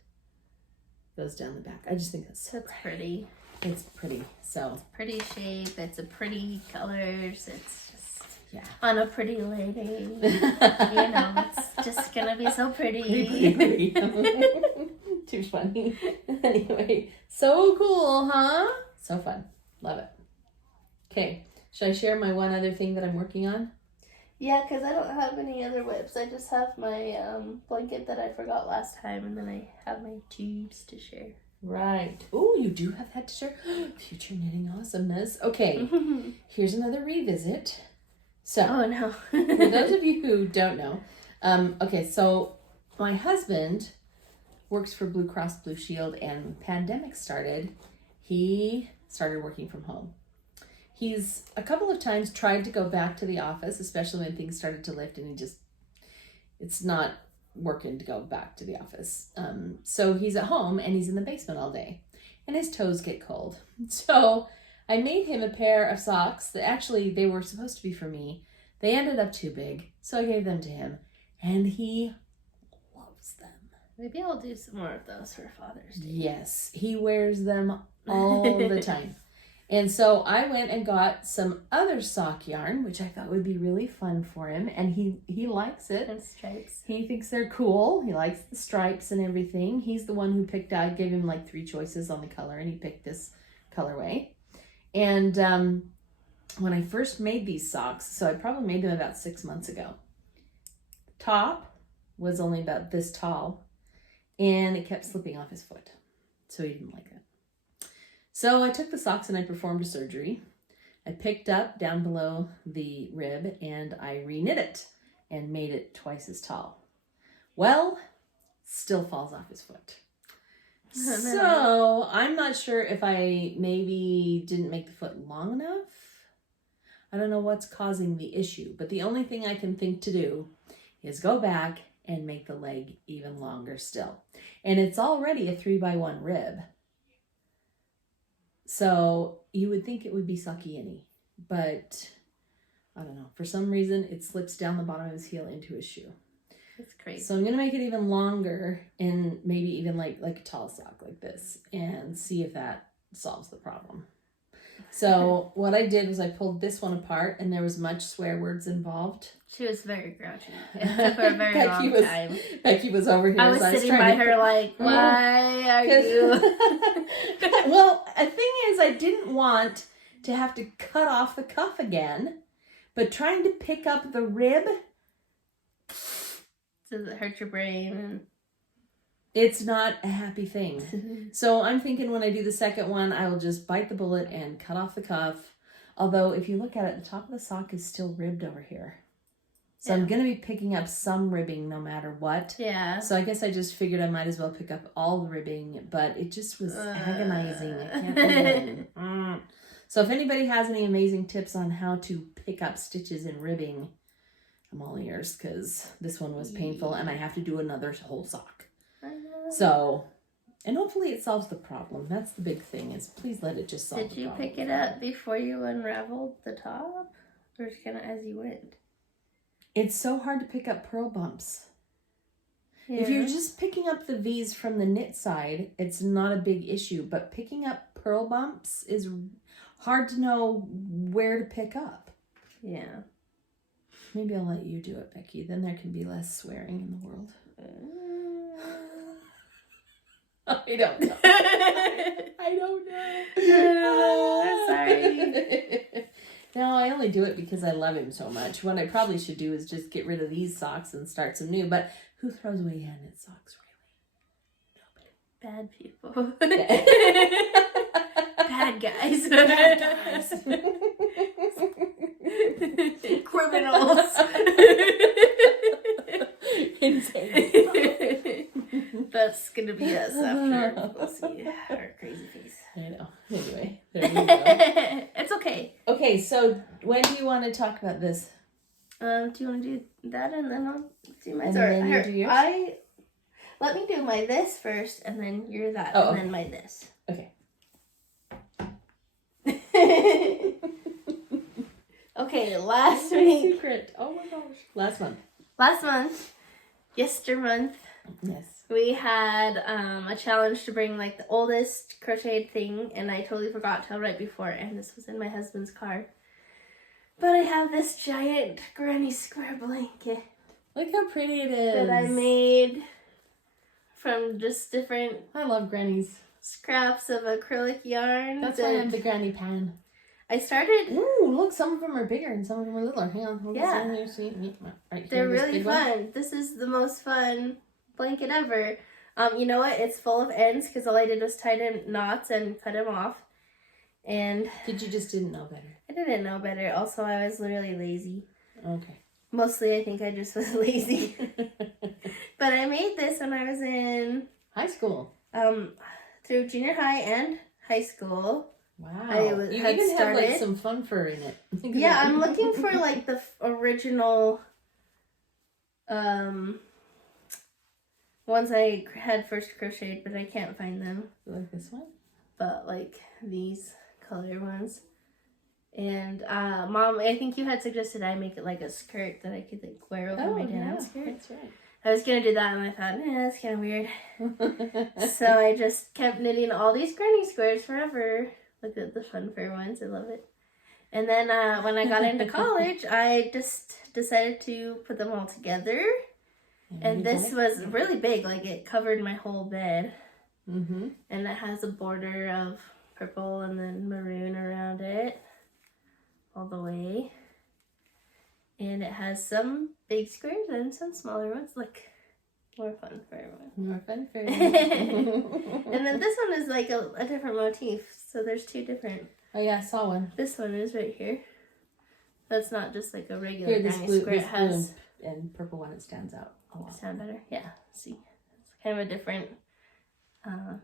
goes down the back. I just think that's so pretty. It's pretty. So Pretty shape. It's a pretty colors. It's just yeah, on a pretty lady. It's just gonna be so pretty. Too funny. Anyway, so cool, huh? So fun. Love it. Okay, should I share my one other thing that I'm working on? Yeah, because I don't have any other whips. I just have my blanket that I forgot last time, and then I have my tubes to share. Right. Oh, you do have that to share. Future knitting awesomeness. Okay, here's another revisit. So, Oh no. for those of you who don't know, okay, so my husband works for Blue Cross Blue Shield, and when the pandemic started, he started working from home. He's a couple of times tried to go back to the office, especially when things started to lift, and it's not working to go back to the office. So he's at home and he's in the basement all day, and his toes get cold. So I made him a pair of socks that actually they were supposed to be for me. They ended up too big, so I gave them to him, and he loves them. Maybe I'll do some more of those for Father's Day. Yes, he wears them all the time. And so I went and got some other sock yarn, which I thought would be really fun for him, and he likes it. And stripes. He thinks they're cool. He likes the stripes and everything. He's the one who picked out, I gave him like 3 choices on the color, and he picked this colorway. And when I first made these socks, so I probably made them about 6 months ago, top was only about this tall, and it kept slipping off his foot. So he didn't like it. So I took the socks and I performed a surgery. I picked up down below the rib and I reknit it and made it twice as tall. Well, still falls off his foot. So I'm not sure if I maybe didn't make the foot long enough. I don't know what's causing the issue, but the only thing I can think to do is go back and make the leg even longer still. And it's already a 3x1 rib. So you would think it would be sucky-any, but I don't know. For some reason, it slips down the bottom of his heel into his shoe. That's crazy. So I'm going to make it even longer and maybe even like a tall sock like this and see if that solves the problem. So what I did was I pulled this one apart, and there was much swear words involved. She was very grouchy. It took her a very long time. Becky was over here. I was sitting by her like, why are you? Well, the thing is, I didn't want to have to cut off the cuff again, but trying to pick up the rib. Does it hurt your brain? It's not a happy thing. So I'm thinking when I do the second one, I will just bite the bullet and cut off the cuff. Although if you look at it, the top of the sock is still ribbed over here. So I'm going to be picking up some ribbing no matter what. Yeah. So I guess I just figured I might as well pick up all the ribbing, but it just was agonizing. I can't even. So if anybody has any amazing tips on how to pick up stitches in ribbing, I'm all ears, because this one was painful and I have to do another whole sock. So, and hopefully it solves the problem. That's the big thing, is please let it just solve the problem. Did you pick it up before you unraveled the top? Or just kind of as you went? It's so hard to pick up purl bumps. Yeah. If you're just picking up the V's from the knit side, it's not a big issue. But picking up purl bumps is hard to know where to pick up. Yeah. Maybe I'll let you do it, Becky. Then there can be less swearing in the world. I don't know. I don't know. Sorry. No, I only do it because I love him so much. What I probably should do is just get rid of these socks and start some new. But who throws away hand-knit socks, really? Bad people. Bad guys. Bad guys. Criminals. Insane. That's gonna be us after. We'll see our crazy face. I know. Anyway, there you go. It's okay. Okay, so when do you want to talk about this? Do you want to do that and then I'll do my And story? then you do yours? Let me do my this first, and then you're that, Oh, and then my this. Okay. Okay, last week. Secret. Oh my gosh. Last month. Last month, month, Yes. we had a challenge to bring like the oldest crocheted thing, and I totally forgot till right before, and this was in my husband's car. But I have this giant granny square blanket. Look how pretty it is. That I made from just different I love grannies. scraps of acrylic yarn. That's why I have the granny pan. I started. Ooh, look, some of them are bigger and some of them are littler. Hang on. Yeah. Right, They're this really big one. fun. This is the most fun blanket ever. You know what? It's full of ends because all I did was tie in knots and cut them off. And You just didn't know better. I didn't know better. Also, I was literally lazy. Okay. Mostly, I think I just was lazy. But I made this when I was in High school. through junior high and high school. Wow. You had even have like started- some fun fur in it. Yeah, I'm looking for like the original ones I had first crocheted, but I can't find them. Like this one? But like these color ones. And Mom, I think you had suggested I make it like a skirt that I could like wear over my dance skirt. That's right. I was gonna do that, and I thought, that's kind of weird. So I just kept knitting all these granny squares forever. Look at the fun fur ones. I love it. And then when I got into college, I just decided to put them all together. And this was really big. Like, it covered my whole bed. Mm-hmm. And it has a border of purple and then maroon around it. All the way. And it has some big squares and some smaller ones. Look, more fun for everyone. More fun for And then this one is like a different motif. So there's two different. Oh yeah, I saw one. This one is right here. That's not just like a regular Here, this granny blue, square. It has and purple one, it stands out a lot. sound better. Yeah. See, it's kind of a different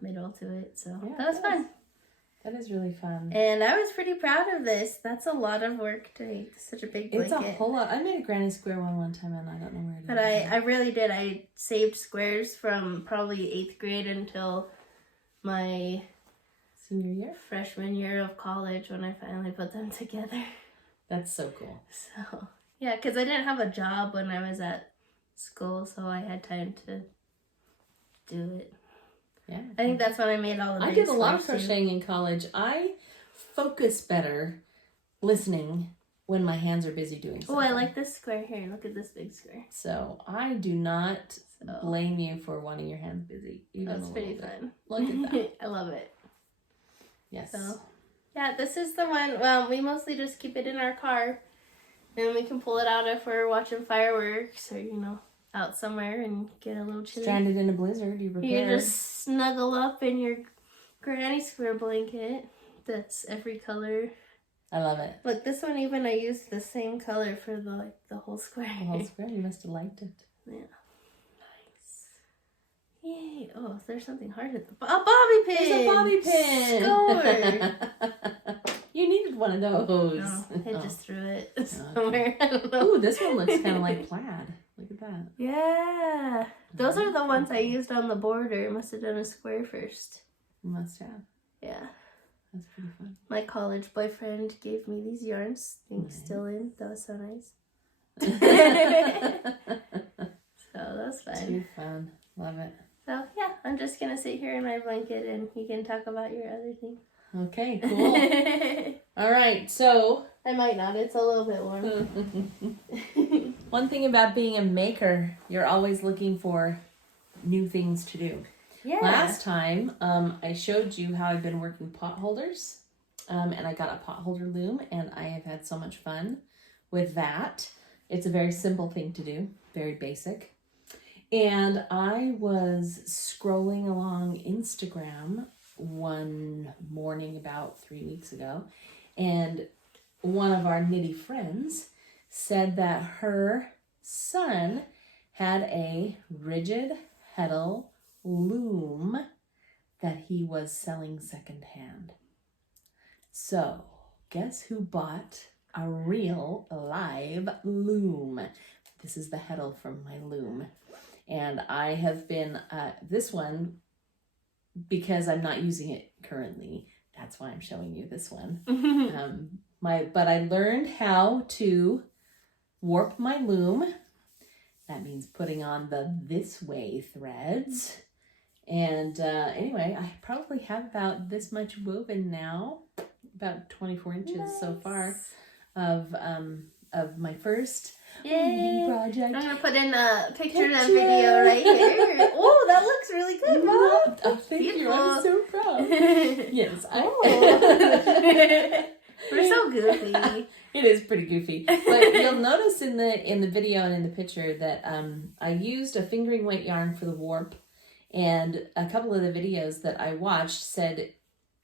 middle to it. So Yeah, that was it fun. That is really fun. And I was pretty proud of this. That's a lot of work to make such a big blanket. It's a whole lot. I made a granny square one time and I don't know where it is. But I really did. I saved squares from probably 8th grade until my senior year? freshman year of college when I finally put them together. That's so cool. So, yeah, because I didn't have a job when I was at school, so I had time to do it. Yeah. I think that's when I made all the I big did a lot of squares, too. crocheting in college. I focus better listening when my hands are busy doing something. Oh, I like this square here. Look at this big square. So I do not blame you for wanting your hands busy. Even That's a pretty little bit. fun. Look at that. I love it. Yes. So, yeah, this is the one. Well, we mostly just keep it in our car. And we can pull it out if we're watching fireworks or, out somewhere and get a little chilly. Stranded in a blizzard, you prepare. You just snuggle up in your granny square blanket. That's every color. I love it. Look, this one even I used the same color for the whole square. The whole square. You must have liked it. Yeah. Nice. Yay. Oh, there's something hard at the bobby pin. There's a bobby pin. Score. You needed one of those. No, I just threw it somewhere. I don't know. Ooh, this one looks kind of like plaid. Look at that. Yeah. Those are the ones I used on the border. Must have done a square first. You must have. Yeah. That's pretty fun. My college boyfriend gave me these yarns. Things still in. That was so nice. So that was fun. Too fun. Love it. So yeah, I'm just gonna sit here in my blanket and you can talk about your other thing. Okay, cool. All right, so I might not. It's a little bit warm. one thing about being a maker, you're always looking for new things to do. Yeah. Last time, I showed you how I've been working pot holders, and I got a pot holder loom, and I have had so much fun with that. It's a very simple thing to do, very basic. And I was scrolling along Instagram one morning about 3 weeks ago, and one of our knitty friends said that her son had a rigid heddle loom that he was selling secondhand. So guess who bought a real live loom? This is the heddle from my loom, and I have been this one, because I'm not using it currently, that's why I'm showing you this one. But I learned how to warp my loom. That means putting on the this way threads. And anyway, I probably have about this much woven now, about 24 inches so far of my first weaving project. I'm gonna put in a picture of video right here. Oh, that looks really good, Mom. Oh, thank you. I'm so proud. Yes. We're so goofy. It is pretty goofy, but you'll notice in the video and in the picture that I used a fingering weight yarn for the warp, and a couple of the videos that I watched said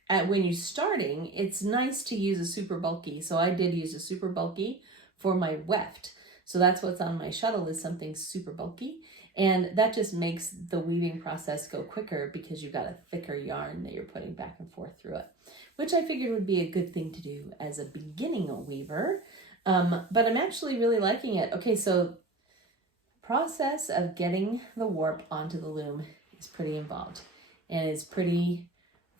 when you're starting, it's nice to use a super bulky. So I did use a super bulky for my weft. So that's what's on my shuttle, is something super bulky. And that just makes the weaving process go quicker because you've got a thicker yarn that you're putting back and forth through it, which I figured would be a good thing to do as a beginning weaver. But I'm actually really liking it. Okay, so process of getting the warp onto the loom is pretty involved and it's pretty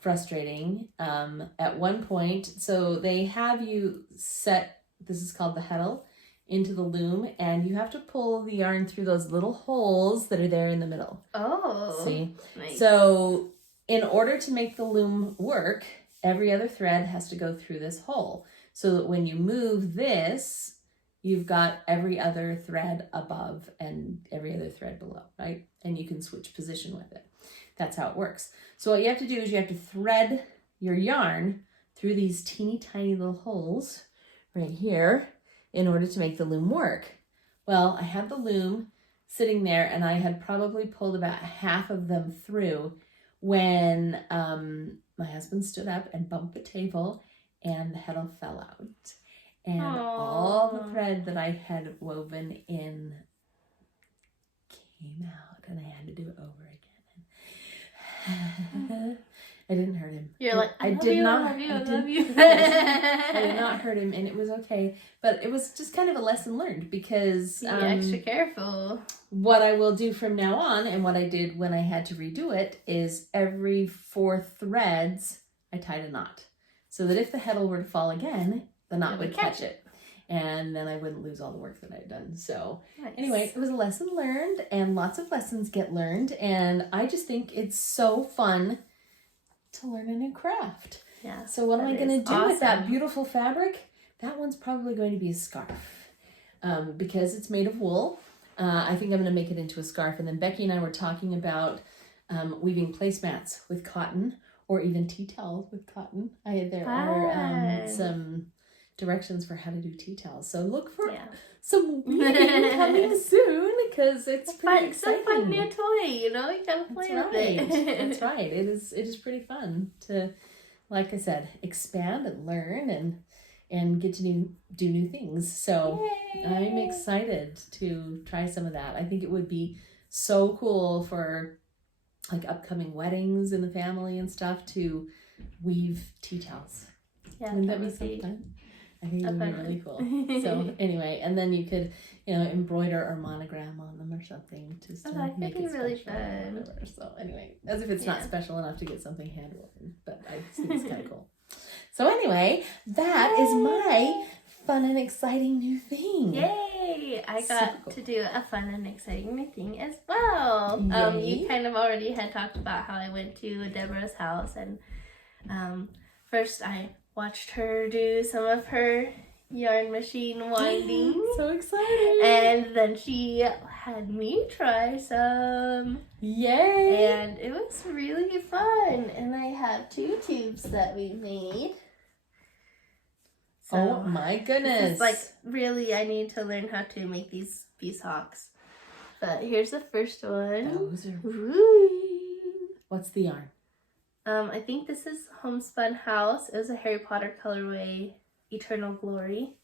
frustrating. At one point, so they have you set, this is called the heddle, into the loom, and you have to pull the yarn through those little holes that are there in the middle. Oh, see? Nice. So in order to make the loom work, every other thread has to go through this hole, so that when you move this, you've got every other thread above and every other thread below, right? And you can switch position with it. That's how it works. So what you have to do is you have to thread your yarn through these teeny tiny little holes right here in order to make the loom work. Well, I had the loom sitting there and I had probably pulled about half of them through when my husband stood up and bumped the table and the heddle fell out. And all the thread that I had woven in came out and I had to do it over again. I didn't hurt him. You're like, I did not love you. I did not hurt him, and it was okay. But it was just kind of a lesson learned because be extra careful. What I will do from now on, and what I did when I had to redo it, is every 4 threads I tied a knot, so that if the heddle were to fall again, the knot would catch it. And then I wouldn't lose all the work that I'd done. So anyway, it was a lesson learned, and lots of lessons get learned. And I just think it's so fun to learn a new craft. Yeah. So what am I going to do with that beautiful fabric? That one's probably going to be a scarf because it's made of wool. I think I'm going to make it into a scarf. And then Becky and I were talking about weaving placemats with cotton, or even tea towels with cotton. There are some directions for how to do tea towels. So look for some weaving coming soon, because it's pretty exciting. It's a fun new toy, you know? You gotta play with it. That's right. It is pretty fun to, like I said, expand and learn. And and get to do new things. So Yay. I'm excited to try some of that. I think it would be so cool for like upcoming weddings in the family and stuff to weave tea towels. Yeah, Wouldn't that be so fun? I think it would be really cool. So anyway, and then you could, embroider or monogram on them or something to still make it really special. fun. Whatever. So anyway, as if it's not special enough to get something hand woven, but I think it's kind of cool. So anyway, that is my fun and exciting new thing. Yay! I got cool. to do a fun and exciting new thing as well. You kind of already had talked about how I went to Deborah's house, and first I watched her do some of her yarn machine winding. So exciting! And then she had me try some. Yay! And it was really fun. And I have 2 tubes that we made. So oh my goodness! it's like, really, I need to learn how to make these hawks. But here's the first one. Those are... Woo. What's the yarn? I think this is Homespun House. It was a Harry Potter colorway, Eternal Glory.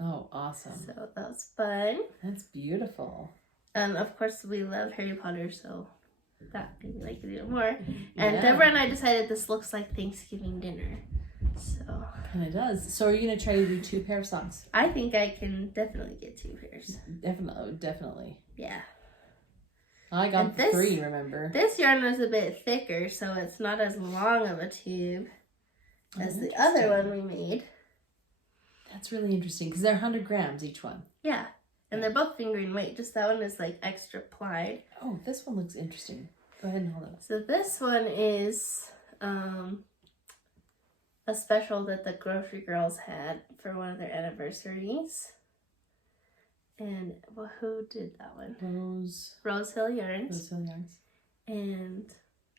Oh, awesome. So that was fun. That's beautiful. And of course, we love Harry Potter, so that made me like it even more. And Yeah. Deborah and I decided this looks like Thanksgiving dinner. So Kind of does. So are you going to try to do 2 pair of socks? I think I can definitely get 2 pairs. Definitely. Yeah. I got this- 3, remember? This yarn was a bit thicker, so it's not as long of a tube as the other one we made. That's really interesting because they're 100 grams each one. Yeah. And they're both fingering weight. Just that one is like extra plied. Oh, this one looks interesting. Go ahead and hold it. So this one is a special that the Grocery Girls had for one of their anniversaries. And well, who did that one? Rose Hill Yarns. Yarns. And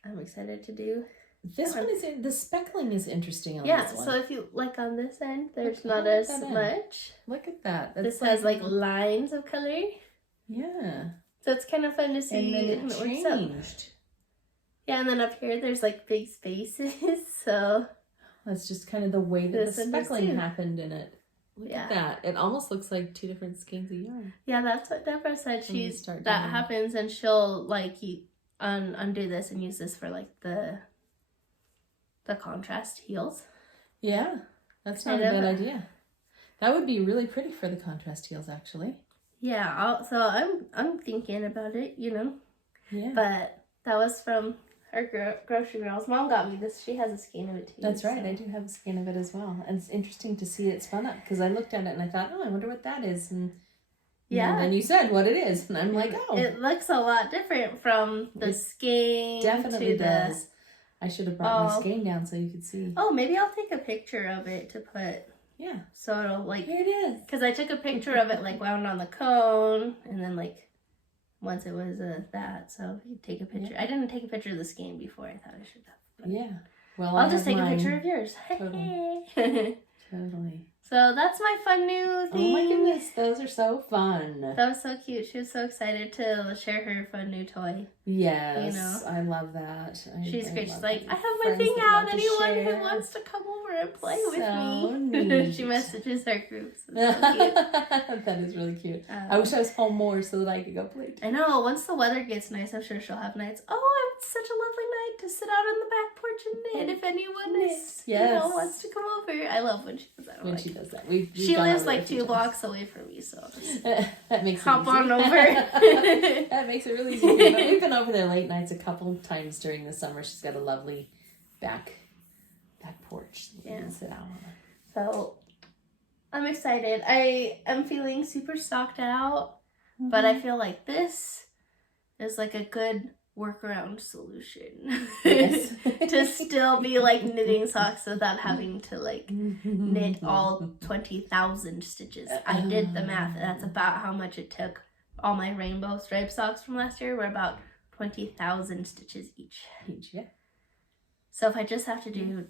I'm excited to do. This one is the speckling is interesting on Yeah, this one. so if you like on this end, there's Look, not look as at that end. much. Look at that. This has like lines of color. Yeah. So it's kind of fun to see. And then it how works out. changed. Yeah, and then up here there's like big spaces. So That's just kind of the way that This the one does speckling too. happened in it. Look at that. It almost looks like 2 different skeins of yarn. Yeah, that's what Deborah said. When you That start doing it. happens, and she'll like undo this and use this for like the contrast heels. Yeah, that's not a bad idea. That would be really pretty for the contrast heels, actually. Yeah, so I'm thinking about it, Yeah. But that was from our Grocery Girls. Mom got me this. She has a skein of it too. That's right. so. I do have a skein of it as well. And it's interesting to see it spun up because I looked at it and I thought, oh, I wonder what that is. And Yeah. then you said what it is. And I'm like, oh. It looks a lot different from the skein Definitely to does. I should have brought my skein down so you could see. Oh, maybe I'll take a picture of it to put. Yeah. So it'll like. Here it is. Because I took a picture of it like wound on the cone, and then like once it was that, so you take a picture. Yeah. I didn't take a picture of the skein before. I thought I should have. But Yeah. Well, I'll just take a picture of yours. Totally. Totally. So that's my fun new thing. Oh my goodness, those are so fun. That was so cute. She was so excited to share her fun new toy. Yes, I love that. She's great. She's like, I have my friends thing that out. want to Anyone who share. wants to come over and play So with me. neat. She messages our groups. It's so cute. That is really cute. I wish I was home more so that I could go play too. I know. Once the weather gets nice, I'm sure she'll have nights. Oh, it's such a lovely night to sit out on the back porch and knit. If anyone is, wants to come over. I love when she does that. When she does that, she lives like 2 blocks away from me, so that makes hop it easy. on over. That makes it really easy. But we've been over there late nights a couple of times during the summer. She's got a lovely back porch that you can sit out on. So I'm excited. I am feeling super stocked out, but I feel like this is like a good workaround solution. Yes. To still be like knitting socks without having to like knit all 20,000 stitches. I did the math. That's about how much it took. All my rainbow stripe socks from last year were about 20,000 stitches each. Yeah. So if I just have to do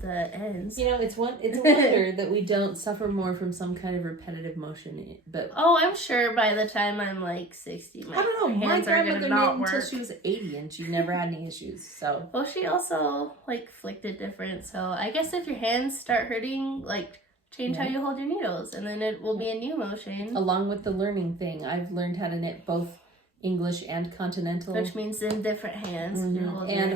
the ends. You know, it's a wonder that we don't suffer more from some kind of repetitive motion. But Oh, I'm sure by the time I'm like 60, my I don't know. My hands are grandmother gonna knit not until work. she was 80 and she never had any issues. So Well, she also like flicked it different. So I guess if your hands start hurting, like change how you hold your needles, and then it will be a new motion. Along with the learning thing, I've learned how to knit both English and continental. Which means in different hands.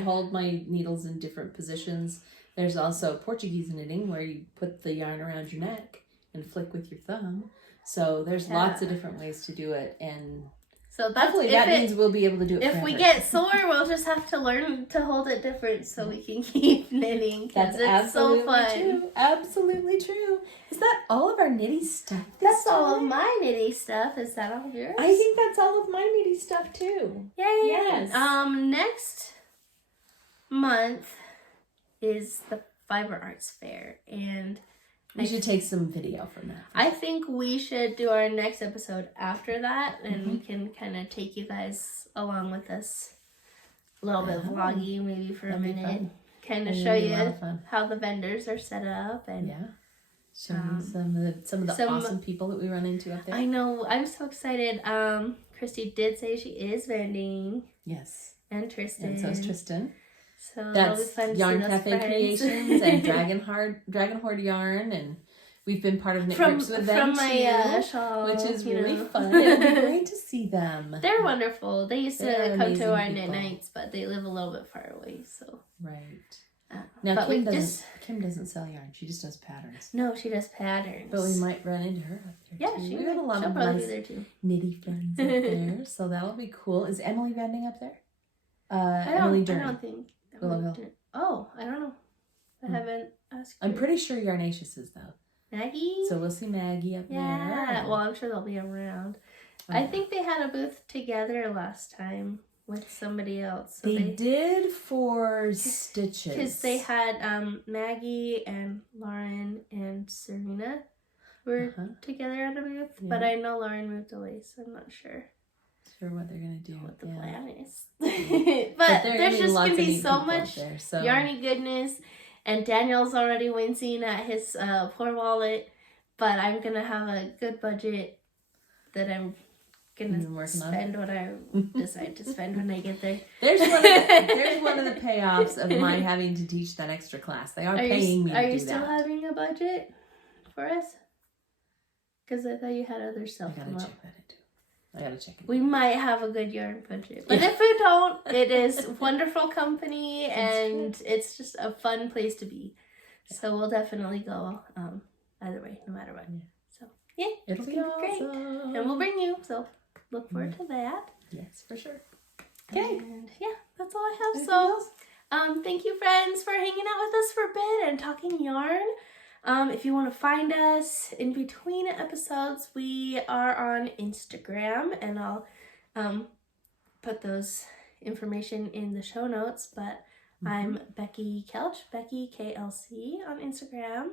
Hold my needles in different positions. There's also Portuguese knitting where you put the yarn around your neck and flick with your thumb. So there's lots of different ways to do it, and so hopefully that means we'll be able to do it If forever. we get sore, we'll just have to learn to hold it different so we can keep knitting. That's absolutely so fun. True. Absolutely true. Is that all of our knitty stuff? That's all of my knitty stuff. Is that all of yours? I think that's all of my knitty stuff too. Yay! Yes. Next month is the Fiber Arts Fair, and we should take some video from that. I think we should do our next episode after that, and we can kind of take you guys along with us. A little bit vloggy, maybe for a minute. Kind of show you how the vendors are set up, and show you some of the awesome people that we run into up there. I know. I'm so excited. Christy did say she is vending. Yes. And Tristan. And so is Tristan. So that's fun Yarn Cafe Creations and Dragon Horde Yarn, and we've been part of knit groups with them from my Shawl, which is really fun. It'll be great to see them. They're wonderful. They used to come to our knit nights, but they live a little bit far away. So now Kim doesn't sell yarn; she just does patterns. No, she does patterns. But we might run into her up there too. We have a lot of nice knitty friends up there, so that'll be cool. Is Emily vending up there? Emily Dern. I don't think. Willow. Oh, I don't know. I haven't asked her. I'm pretty sure Yarnacious is though. Maggie? So we'll see Maggie up there. Yeah, well, I'm sure they'll be around. I think they had a booth together last time with somebody else. So they did for Stitches. Because they had Maggie and Lauren and Serena were together at a booth. Yeah. But I know Lauren moved away, so I'm not sure. Sure what they're going to do. What the plan is. but there's just going to be so much there, yarny goodness. And Daniel's already wincing at his poor wallet. But I'm going to have a good budget that I'm going to spend what I decide to spend when I get there. There's one of the payoffs of my having to teach that extra class. They are paying me to do that. Are you still having a budget for us? Because I thought you had other stuff. I got to check that into. I gotta check it. We might have a good yarn budget. But if we don't, it is wonderful company and it's just a fun place to be. So we'll definitely go either way, no matter what. So yeah, it'll be awesome. Great. And we'll bring you. So look forward to that. Yes, for sure. Okay. And yeah, that's all I have. So thank you friends for hanging out with us for a bit and talking yarn. If you want to find us in between episodes, we are on Instagram, and I'll put those information in the show notes, but I'm Becky Kelch, Becky KLC on Instagram.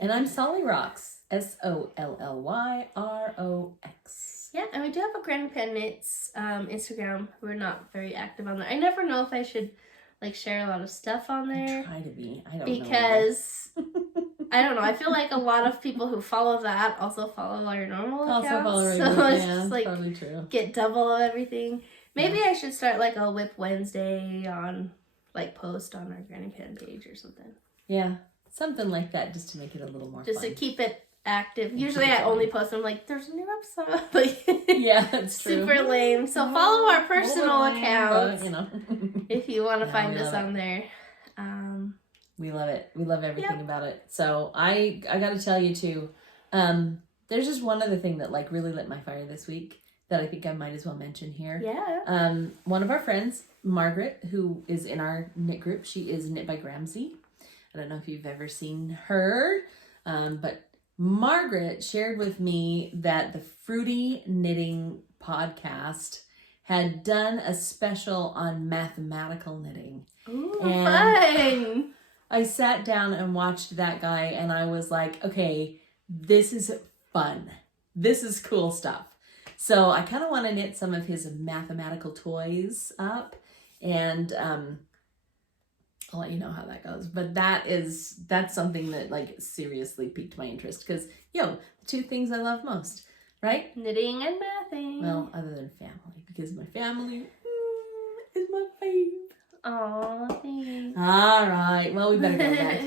And I'm Solly Rocks, SOLLYROX. Yeah, and we do have a Granny Pen Knits Instagram. We're not very active on there. I never know if I should share a lot of stuff on there. I try to be. I don't know. Because I don't know. I feel like a lot of people who follow that also follow our normal accounts. So it's just probably true. Get double of everything. Maybe I should start a Whip Wednesday on post on our Granny Pen page or something. Yeah, something like that, just to make it a little more just fun. To keep it active. Usually I only post them there's a new episode. Yeah, that's true. Super lame. So follow our personal accounts. But, if you want to find us on there. We love it. We love everything about it. So I got to tell you too, there's just one other thing that really lit my fire this week that I think I might as well mention here. Yeah. One of our friends, Margaret, who is in our knit group, she is Knit by Gramsci. I don't know if you've ever seen her, but Margaret shared with me that the Fruity Knitting podcast had done a special on mathematical knitting. Ooh, fun! I sat down and watched that guy and I was like, okay, this is fun. This is cool stuff. So I kind of want to knit some of his mathematical toys up, and I'll let you know how that goes. But that's something that seriously piqued my interest, because the two things I love most, right? Knitting and mathing. Well, other than family, because my family is my fave. Aw, thanks. All right. Well, we better go back.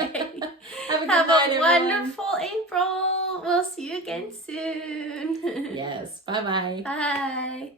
Okay. Have a Have night, a everyone. wonderful April. We'll see you again soon. Yes. Bye-bye. Bye.